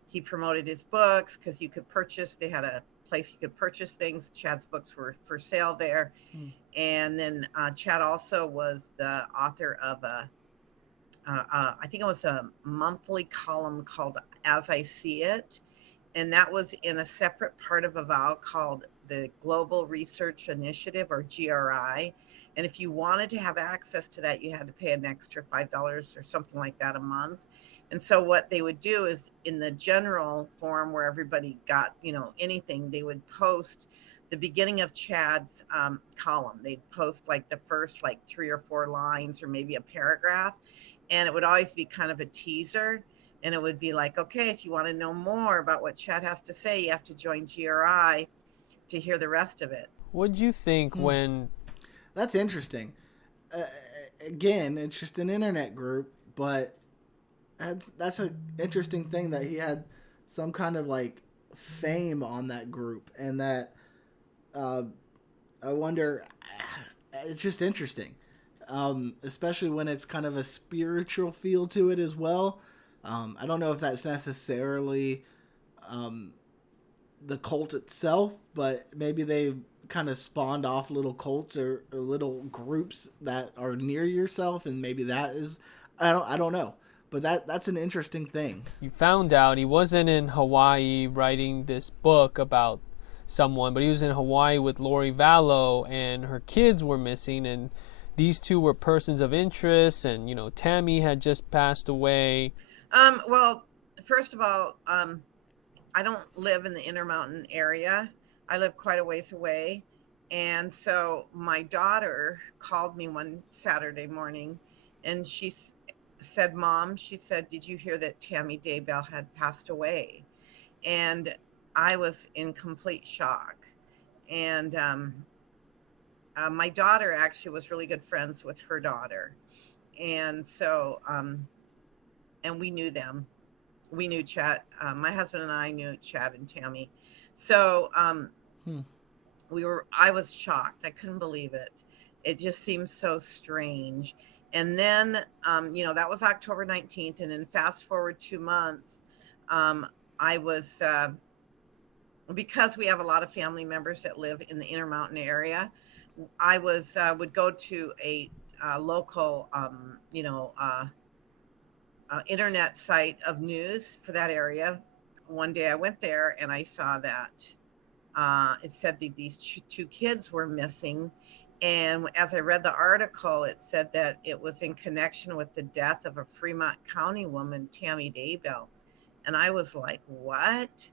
He promoted his books because they had a place you could purchase things. Chad's books were for sale there. And then Chad also was the author of I think it was a monthly column called As I See It. And that was in a separate part of Avow called the Global Research Initiative, or GRI. And if you wanted to have access to that, you had to pay an extra $5 or something like that a month. And so what they would do is in the general forum where everybody got, anything, they would post the beginning of Chad's column. They'd post like the first 3 or 4 lines or maybe a paragraph. And it would always be kind of a teaser. And it would be like, okay, if you want to know more about what Chad has to say, you have to join GRI to hear the rest of it. What'd you think when... That's interesting. Again, it's just an internet group, but that's an interesting thing that he had some kind of fame on that group, and that I wonder, it's just interesting, especially when it's kind of a spiritual feel to it as well. I don't know if that's necessarily the cult itself, but maybe they kind of spawned off little cults or little groups that are near yourself, and maybe that is, I don't know. But that's an interesting thing. You found out he wasn't in Hawaii writing this book about someone, but he was in Hawaii with Lori Vallow, and her kids were missing, and these two were persons of interest, and Tammy had just passed away. Well, first of all, I don't live in the Intermountain area. I live quite a ways away. And so my daughter called me one Saturday morning, and she said, Mom, she said, did you hear that Tammy Daybell had passed away? And I was in complete shock. And my daughter actually was really good friends with her daughter. And so, and we knew them. We knew Chad. My husband and I knew Chad and Tammy. So I was shocked. I couldn't believe it. It just seemed so strange. And then, that was October 19th. And then fast forward 2 months, I was, because we have a lot of family members that live in the Intermountain area, I would go to a local, internet site of news for that area. One day I went there and I saw that it said that these 2 kids were missing. And as I read the article, it said that it was in connection with the death of a Fremont County woman, Tammy Daybell. And I was like, what?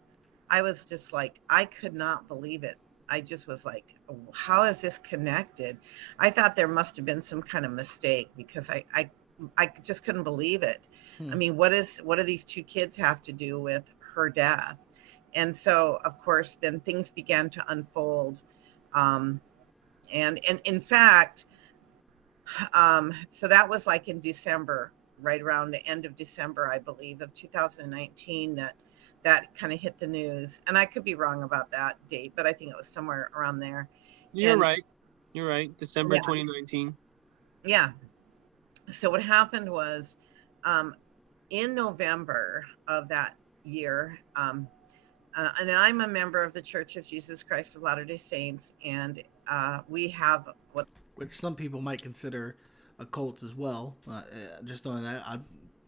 I was just like, I could not believe it. I just was like, how is this connected? I thought there must have been some kind of mistake because I just couldn't believe it. I mean, what do these two kids have to do with her death? And so, of course, then things began to unfold. And in fact, so that was like in December, right around the end of December, I believe, of 2019, that kind of hit the news. And I could be wrong about that date, but I think it was somewhere around there. You're right. You're right. December 2019. Yeah. So what happened was, in November of that year, and I'm a member of the Church of Jesus Christ of Latter-day Saints, and we have which some people might consider a cult as well. Just on that,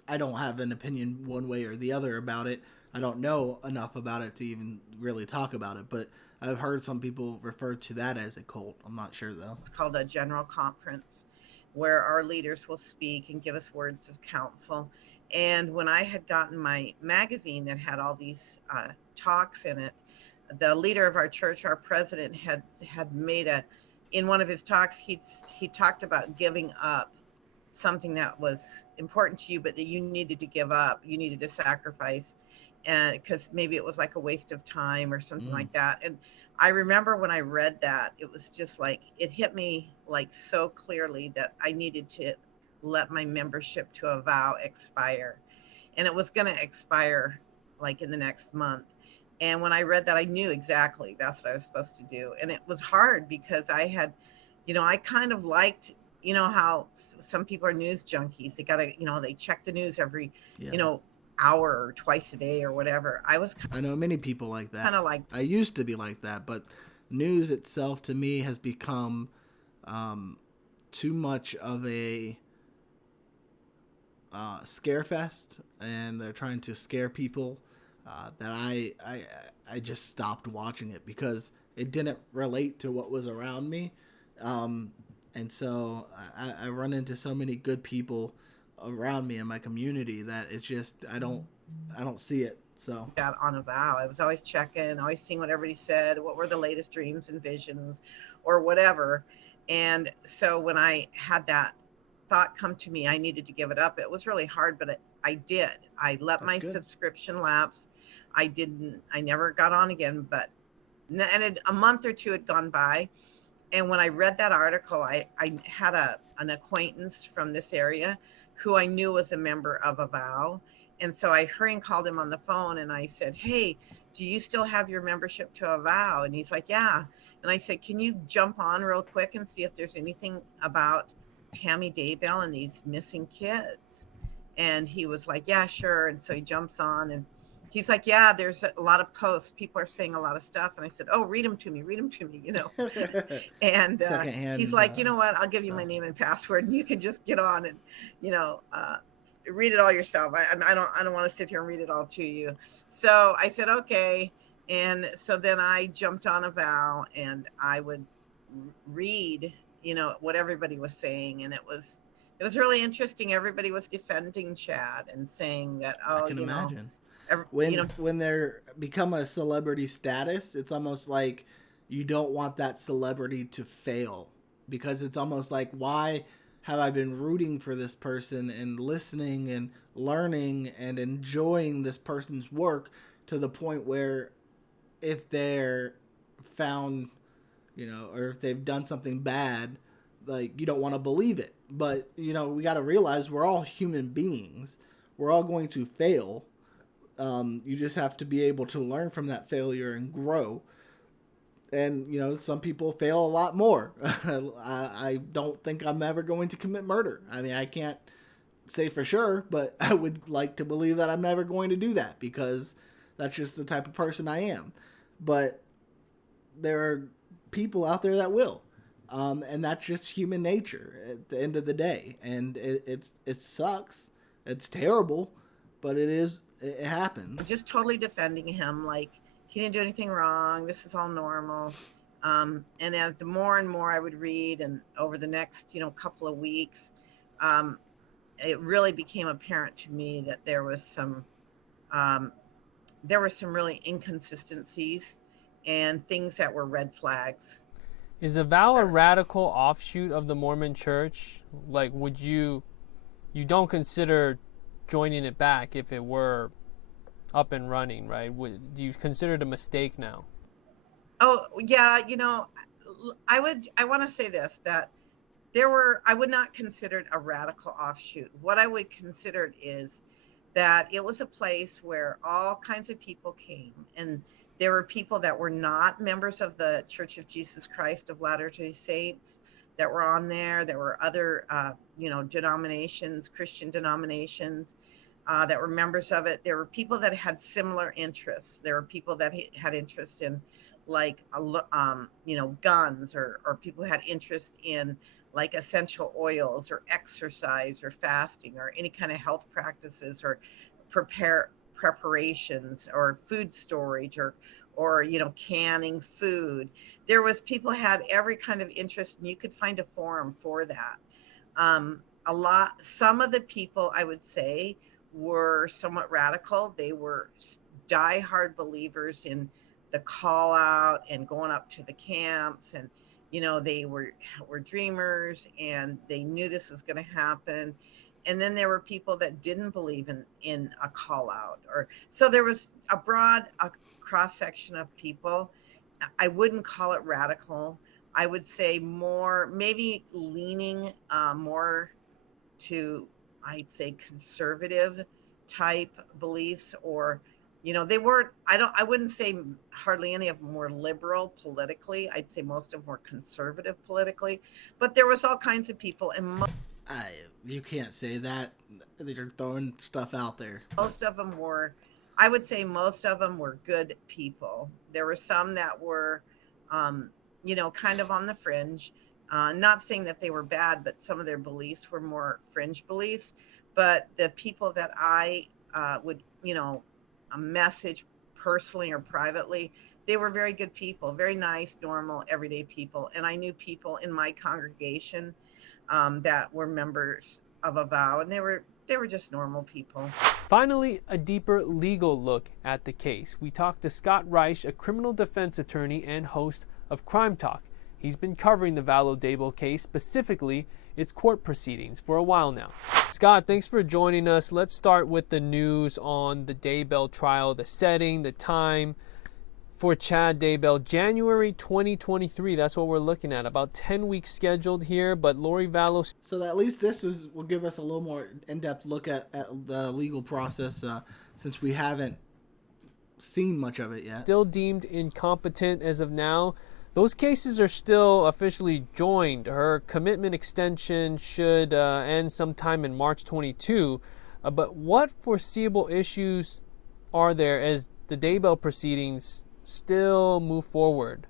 I don't have an opinion one way or the other about it. I don't know enough about it to even really talk about it, but I've heard some people refer to that as a cult. I'm not sure though. It's called a general conference, where our leaders will speak and give us words of counsel. And when I had gotten my magazine that had all these talks in it, the leader of our church, our president, had made in one of his talks, he talked about giving up something that was important to you, but that you needed to give up, you needed to sacrifice, and because maybe it was like a waste of time or something like that. And I remember when I read that, it was just like, it hit me like so clearly that I needed to let my membership to a vow expire. And it was going to expire like in the next month. And when I read that, I knew exactly that's what I was supposed to do. And it was hard because I had, I kind of liked, how some people are news junkies. They got to, they check the news every, hour or twice a day or whatever. I know many people like that. Kind of like, I used to be like that, but news itself to me has become too much of a scare fest, and they're trying to scare people. That I just stopped watching it because it didn't relate to what was around me, and so I run into so many good people around me in my community that it's just I don't see it. So that on a vow, I was always checking, always seeing what everybody said, what were the latest dreams and visions, or whatever. And so when I had that thought come to me, I needed to give it up. It was really hard, but I did. I let my subscription lapse. I never got on again, a month or two had gone by. And when I read that article, I had an acquaintance from this area who I knew was a member of a vow. And so I hurried and called him on the phone and I said, hey, do you still have your membership to a vow? And he's like, yeah. And I said, can you jump on real quick and see if there's anything about Tammy Daybell and these missing kids? And he was like, yeah, sure. And so he jumps on and he's like, yeah, there's a lot of posts. People are saying a lot of stuff. And I said, oh, read them to me, And he's like, you know what? I'll give you my name and password and you can just get on and, read it all yourself. I don't want to sit here and read it all to you. So I said, okay. And so then I jumped on a vow and I would read, what everybody was saying. And it was really interesting. Everybody was defending Chad and saying that, I can imagine. When they're become a celebrity status, it's almost like you don't want that celebrity to fail, because it's almost like, why have I been rooting for this person and listening and learning and enjoying this person's work to the point where if they're found, or if they've done something bad, like, you don't want to believe it. But, we got to realize we're all human beings. We're all going to fail. You just have to be able to learn from that failure and grow. And, some people fail a lot more. I don't think I'm ever going to commit murder. I mean, I can't say for sure, but I would like to believe that I'm never going to do that because that's just the type of person I am. But there are people out there that will. And that's just human nature at the end of the day. And it sucks. It's terrible, but it happens. Just totally defending him, like, he didn't do anything wrong. This is all normal. And as the more and more I would read, and over the next, couple of weeks, it really became apparent to me that there were some really inconsistencies and things that were red flags. Is a vow a radical offshoot of the Mormon Church? Like, you don't consider joining it back if it were up and running, right? Do you consider it a mistake now? Oh yeah, I want to say this, that I would not consider it a radical offshoot. What I would consider it is that it was a place where all kinds of people came, and there were people that were not members of the Church of Jesus Christ of Latter-day Saints that were on there. There were other, denominations, Christian denominations, that were members of it. There were people that had similar interests. There were people that had interests in, like, guns, or people who had interest in, like, essential oils or exercise or fasting or any kind of health practices, or preparations or food storage, or canning food. There was people had every kind of interest, and you could find a forum for that. Some of the people, I would say, were somewhat radical. They were diehard believers in the call out and going up to the camps, and they were dreamers, and they knew this was going to happen. And then there were people that didn't believe in a call out, so there was a broad cross section of people. I wouldn't call it radical. I would say more, maybe leaning more to, I'd say, conservative type beliefs, or they weren't, I wouldn't say hardly any of them were liberal politically. I'd say most of them were conservative politically, but there was all kinds of people, and you can't say that. They're throwing stuff out there. Most of them were, I would say most of them were good people. There were some that were, kind of on the fringe. Not saying that they were bad, but some of their beliefs were more fringe beliefs. But the people that I would, message personally or privately, they were very good people, very nice, normal, everyday people. And I knew people in my congregation that were members of a vow, and they were just normal people. Finally, a deeper legal look at the case. We talked to Scott Reich, a criminal defense attorney and host of Crime Talk. He's been covering the Vallow Daybell case, specifically its court proceedings, for a while now. Scott, thanks for joining us. Let's start with the news on the Daybell trial, the setting, the time for Chad Daybell, January 2023. That's what we're looking at. About 10 weeks scheduled here, but Lori Vallow. So at least this will give us a little more in-depth look at the legal process, since we haven't seen much of it yet. Still deemed incompetent as of now. Those cases are still officially joined. Her commitment extension should end sometime in March 22. But what foreseeable issues are there as the Daybell proceedings still move forward?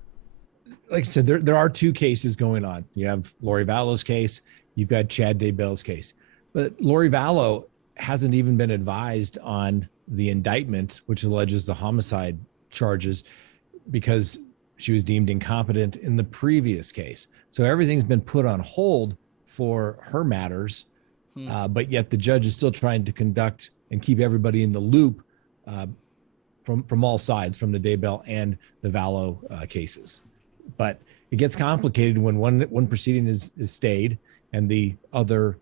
Like I said, there are two cases going on. You have Lori Vallow's case, you've got Chad Daybell's case. But Lori Vallow hasn't even been advised on the indictment, which alleges the homicide charges, because she was deemed incompetent in the previous case. So everything's been put on hold for her matters, but yet the judge is still trying to conduct and keep everybody in the loop from all sides, from the Daybell and the Vallow cases. But it gets complicated when one proceeding is stayed and the other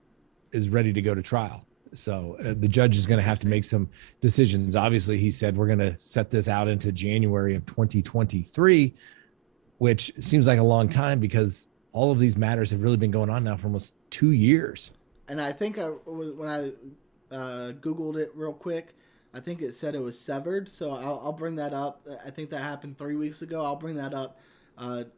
is ready to go to trial. So the judge is going to have to make some decisions. Obviously, he said we're going to set this out into January of 2023, which seems like a long time because all of these matters have really been going on now for almost 2 years. And I think when I Googled it real quick, I think it said it was severed. So I'll bring that up. I think that happened 3 weeks ago. I'll bring that up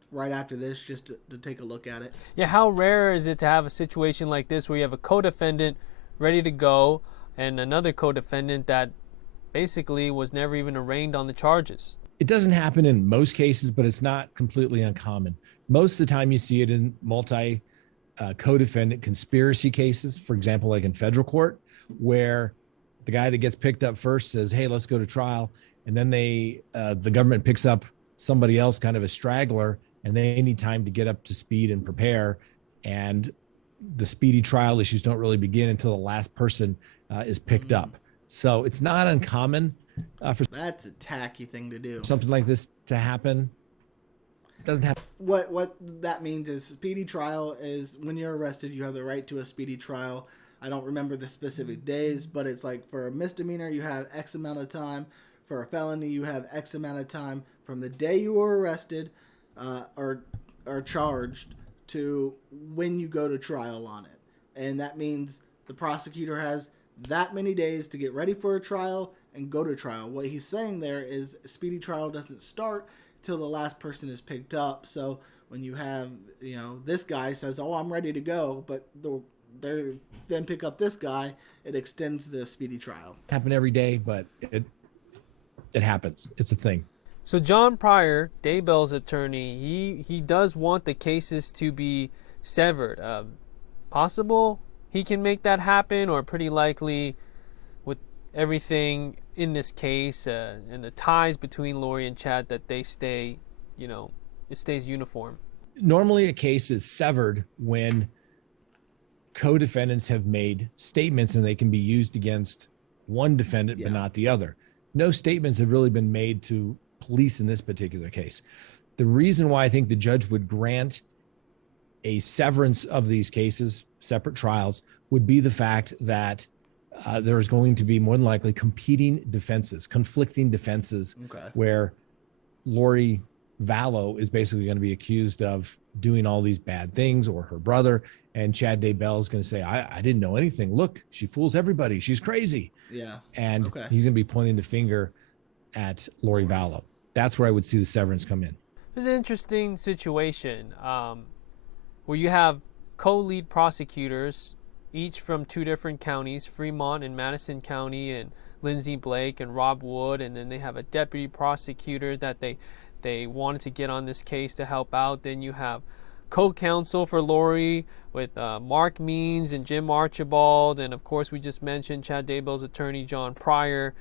right after this just to take a look at it. Yeah, how rare is it to have a situation like this where you have a co-defendant ready to go and another co-defendant that basically was never even arraigned on the charges? It doesn't happen in most cases, but it's not completely uncommon. Most of the time you see it in multi co-defendant conspiracy cases, for example, like in federal court, where the guy that gets picked up first says, hey, let's go to trial. And then the government picks up somebody else, kind of a straggler, and they need time to get up to speed and prepare. And the speedy trial issues don't really begin until the last person is picked up. So it's not uncommon for that's a tacky thing to do. Something like this to happen. It doesn't happen. What that means is speedy trial is when you're arrested, you have the right to a speedy trial. I don't remember the specific days, but it's like for a misdemeanor, you have X amount of time. For a felony, you have X amount of time from the day you were arrested or charged to when you go to trial on it. And that means the prosecutor has that many days to get ready for a trial and go to trial. What he's saying there is speedy trial doesn't start till the last person is picked up. So when you have, this guy says, "Oh, I'm ready to go," but they then pick up this guy, it extends the speedy trial. Happen every day, but it happens. It's a thing. So John Pryor, Daybell's attorney, he does want the cases to be severed. Possible he can make that happen, or pretty likely with everything in this case and the ties between Lori and Chad that they stay, it stays uniform. Normally a case is severed when co-defendants have made statements and they can be used against one defendant but not the other. No statements have really been made to police in this particular case. The reason why I think the judge would grant a severance of these cases, separate trials, would be the fact that there is going to be more than likely competing defenses, conflicting defenses, where Lori Vallow is basically going to be accused of doing all these bad things, or her brother, and Chad Daybell is going to say, I didn't know anything. Look, she fools everybody. She's crazy. Yeah. And he's going to be pointing the finger at Lori Vallow. That's where I would see the severance come in. It's an interesting situation where you have co-lead prosecutors, each from two different counties, Fremont and Madison County, and Lindsay Blake and Rob Wood, and then they have a deputy prosecutor that they wanted to get on this case to help out. Then you have co-counsel for Lori with Mark Means and Jim Archibald, and of course we just mentioned Chad Daybell's attorney John Pryor.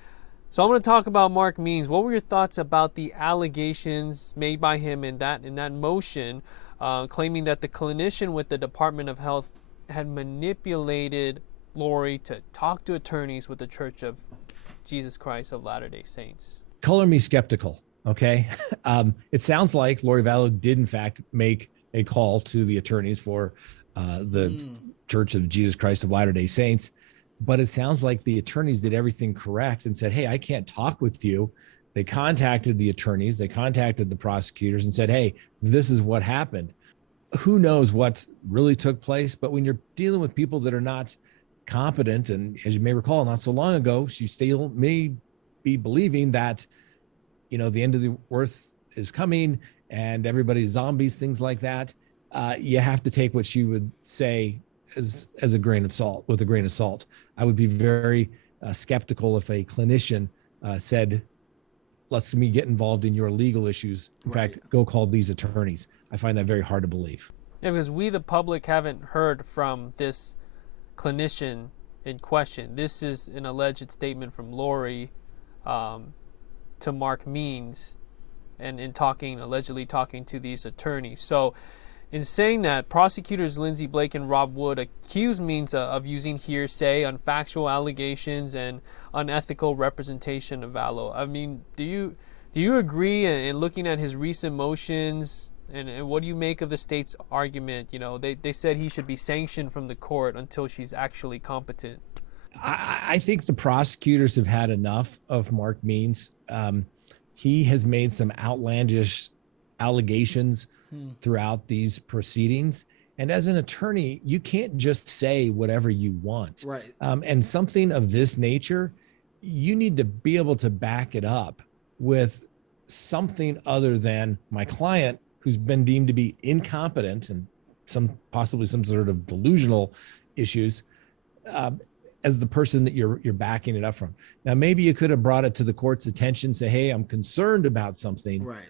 So I'm going to talk about Mark Means. What were your thoughts about the allegations made by him in that motion, claiming that the clinician with the Department of Health had manipulated Lori to talk to attorneys with the Church of Jesus Christ of Latter-day Saints? Color me skeptical, okay? It sounds like Lori Vallow did in fact make a call to the attorneys for the Church of Jesus Christ of Latter-day Saints, but it sounds like the attorneys did everything correct and said, hey, I can't talk with you. They contacted the attorneys, they contacted the prosecutors and said, hey, this is what happened. Who knows what really took place, but when you're dealing with people that are not competent, and as you may recall, not so long ago, she still may be believing that, the end of the earth is coming and everybody's zombies, things like that. You have to take what she would say as a grain of salt, with a grain of salt. I would be very skeptical if a clinician said, let's me get involved in your legal issues. In fact, go call these attorneys. I find that very hard to believe. Yeah, because we, the public, haven't heard from this clinician in question. This is an alleged statement from Lori to Mark Means, and in allegedly talking to these attorneys. So in saying that, prosecutors Lindsay Blake and Rob Wood accuse Means of using hearsay, unfactual allegations, and unethical representation of Vallow. I mean, do you agree? In looking at his recent motions, and what do you make of the state's argument? They said he should be sanctioned from the court until she's actually competent. I think the prosecutors have had enough of Mark Means. He has made some outlandish allegations throughout these proceedings. And as an attorney, you can't just say whatever you want. Right. And something of this nature, you need to be able to back it up with something other than my client, who's been deemed to be incompetent and possibly some sort of delusional issues, as the person that you're backing it up from. Now, maybe you could have brought it to the court's attention, say, hey, I'm concerned about something. Right.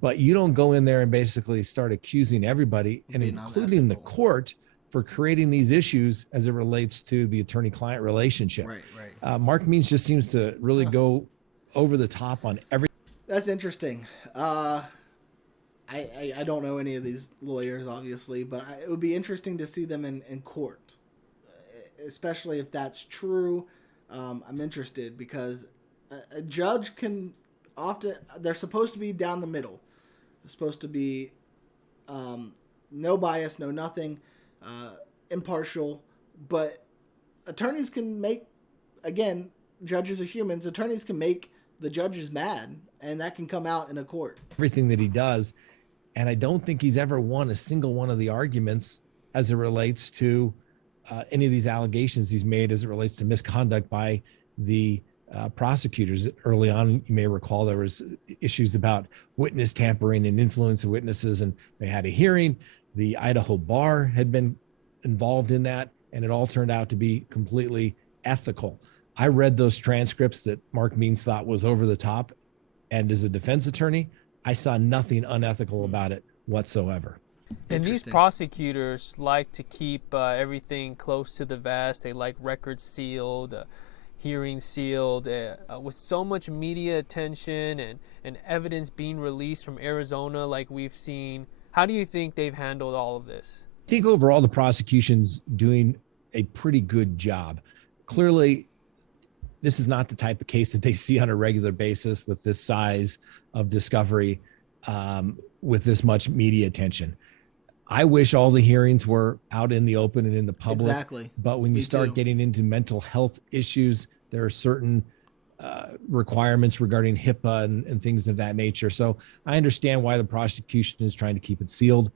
But you don't go in there and basically start accusing everybody, and including the court, for creating these issues as it relates to the attorney-client relationship. Right. Mark Means just seems to really go over the top on everything. That's interesting. I don't know any of these lawyers, obviously, but it would be interesting to see them in court, especially if that's true. I'm interested because a judge can often, they're supposed to be down the middle. They're supposed to be no bias, no nothing, impartial, but attorneys can make, again, judges are humans. Attorneys can make the judges mad, and that can come out in a court. Everything that he does. And I don't think he's ever won a single one of the arguments as it relates to any of these allegations he's made as it relates to misconduct by the prosecutors. Early on, you may recall there was issues about witness tampering and influence of witnesses, and they had a hearing. The Idaho bar had been involved in that, and it all turned out to be completely ethical. I read those transcripts that Mark Means thought was over the top, and as a defense attorney, I saw nothing unethical about it whatsoever. And these prosecutors like to keep everything close to the vest. They like records sealed, hearings sealed. With so much media attention and evidence being released from Arizona like we've seen, how do you think they've handled all of this? I think overall the prosecution's doing a pretty good job. Clearly, this is not the type of case that they see on a regular basis with this size of discovery, with this much media attention. I wish all the hearings were out in the open and in the public. Exactly. But when you start getting into mental health issues, there are certain requirements regarding HIPAA and things of that nature. So I understand why the prosecution is trying to keep it sealed.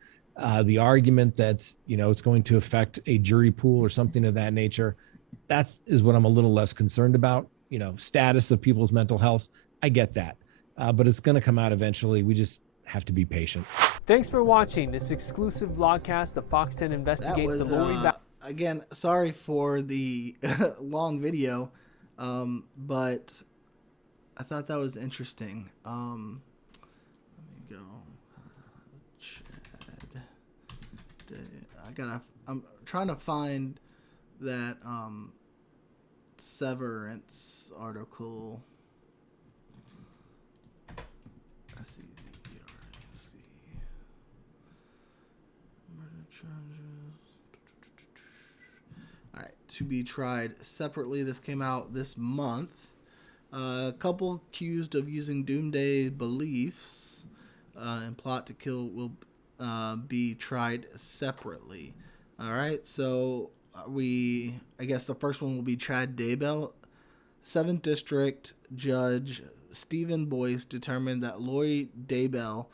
The argument that, it's going to affect a jury pool or something of that nature, that is what I'm a little less concerned about. Status of people's mental health, I get that. But it's going to come out eventually. We just have to be patient. Thanks for watching this exclusive vlogcast of Fox 10 Investigates the Lori Vallow. Again, sorry for the long video, but I thought that was interesting. Let me go. I'm trying to find that Severance article. SCVRC. Murder charges. All right, to be tried separately. This came out this month. A couple accused of using doomsday beliefs and plot to kill will be tried separately. All right, so I guess the first one will be Chad Daybell. 7th District Judge Stephen Boyce determined that Lori Daybell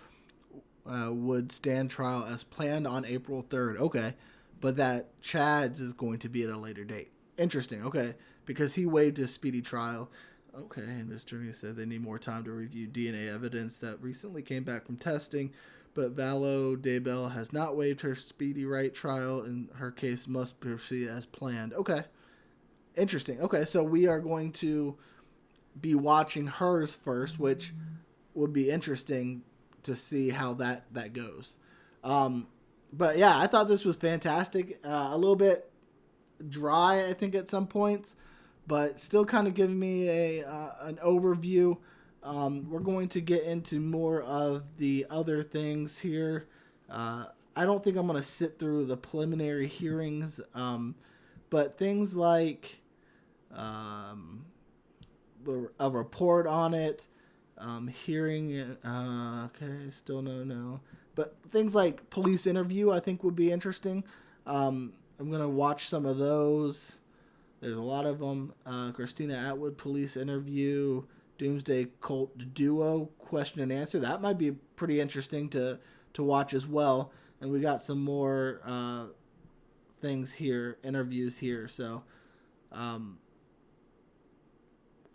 would stand trial as planned on April 3rd. Okay, but that Chad's is going to be at a later date. Interesting, okay, because he waived his speedy trial. Okay, and Mr. Attorney said they need more time to review DNA evidence that recently came back from testing, but Vallow Daybell has not waived her speedy right trial, and her case must proceed as planned. Okay, interesting. Okay, so we are going to be watching hers first, which would be interesting to see how that goes. But yeah, I thought this was fantastic. A little bit dry, I think, at some points, but still kind of giving me an overview. We're going to get into more of the other things here. I don't think I'm going to sit through the preliminary hearings, but things like a report on it, hearing, okay, still no. But things like police interview, I think would be interesting. I'm going to watch some of those. There's a lot of them. Christina Atwood police interview, Doomsday Cult Duo question and answer. That might be pretty interesting to watch as well. And we got some more things here, interviews here. So I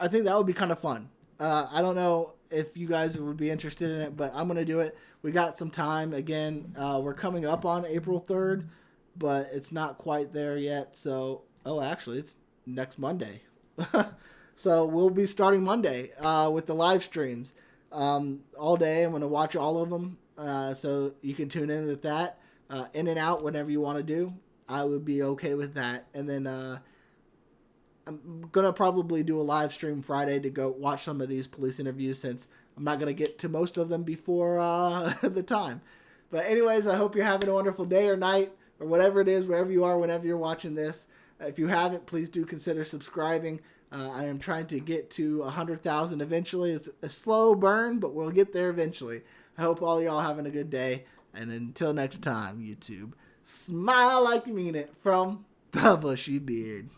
think that would be kind of fun. I don't know if you guys would be interested in it, but I'm going to do it. We got some time. Again, we're coming up on April 3rd, but it's not quite there yet. So, actually, it's next Monday. So we'll be starting Monday with the live streams all day. I'm going to watch all of them. So you can tune in with that. In and out whenever you want to do. I would be okay with that. And then I'm going to probably do a live stream Friday to go watch some of these police interviews, since I'm not going to get to most of them before the time. But anyways, I hope you're having a wonderful day or night or whatever it is, wherever you are, whenever you're watching this. If you haven't, please do consider subscribing. I am trying to get to 100,000 eventually. It's a slow burn, but we'll get there eventually. I hope all y'all having a good day. And until next time, YouTube, smile like you mean it from the Bushy Beard.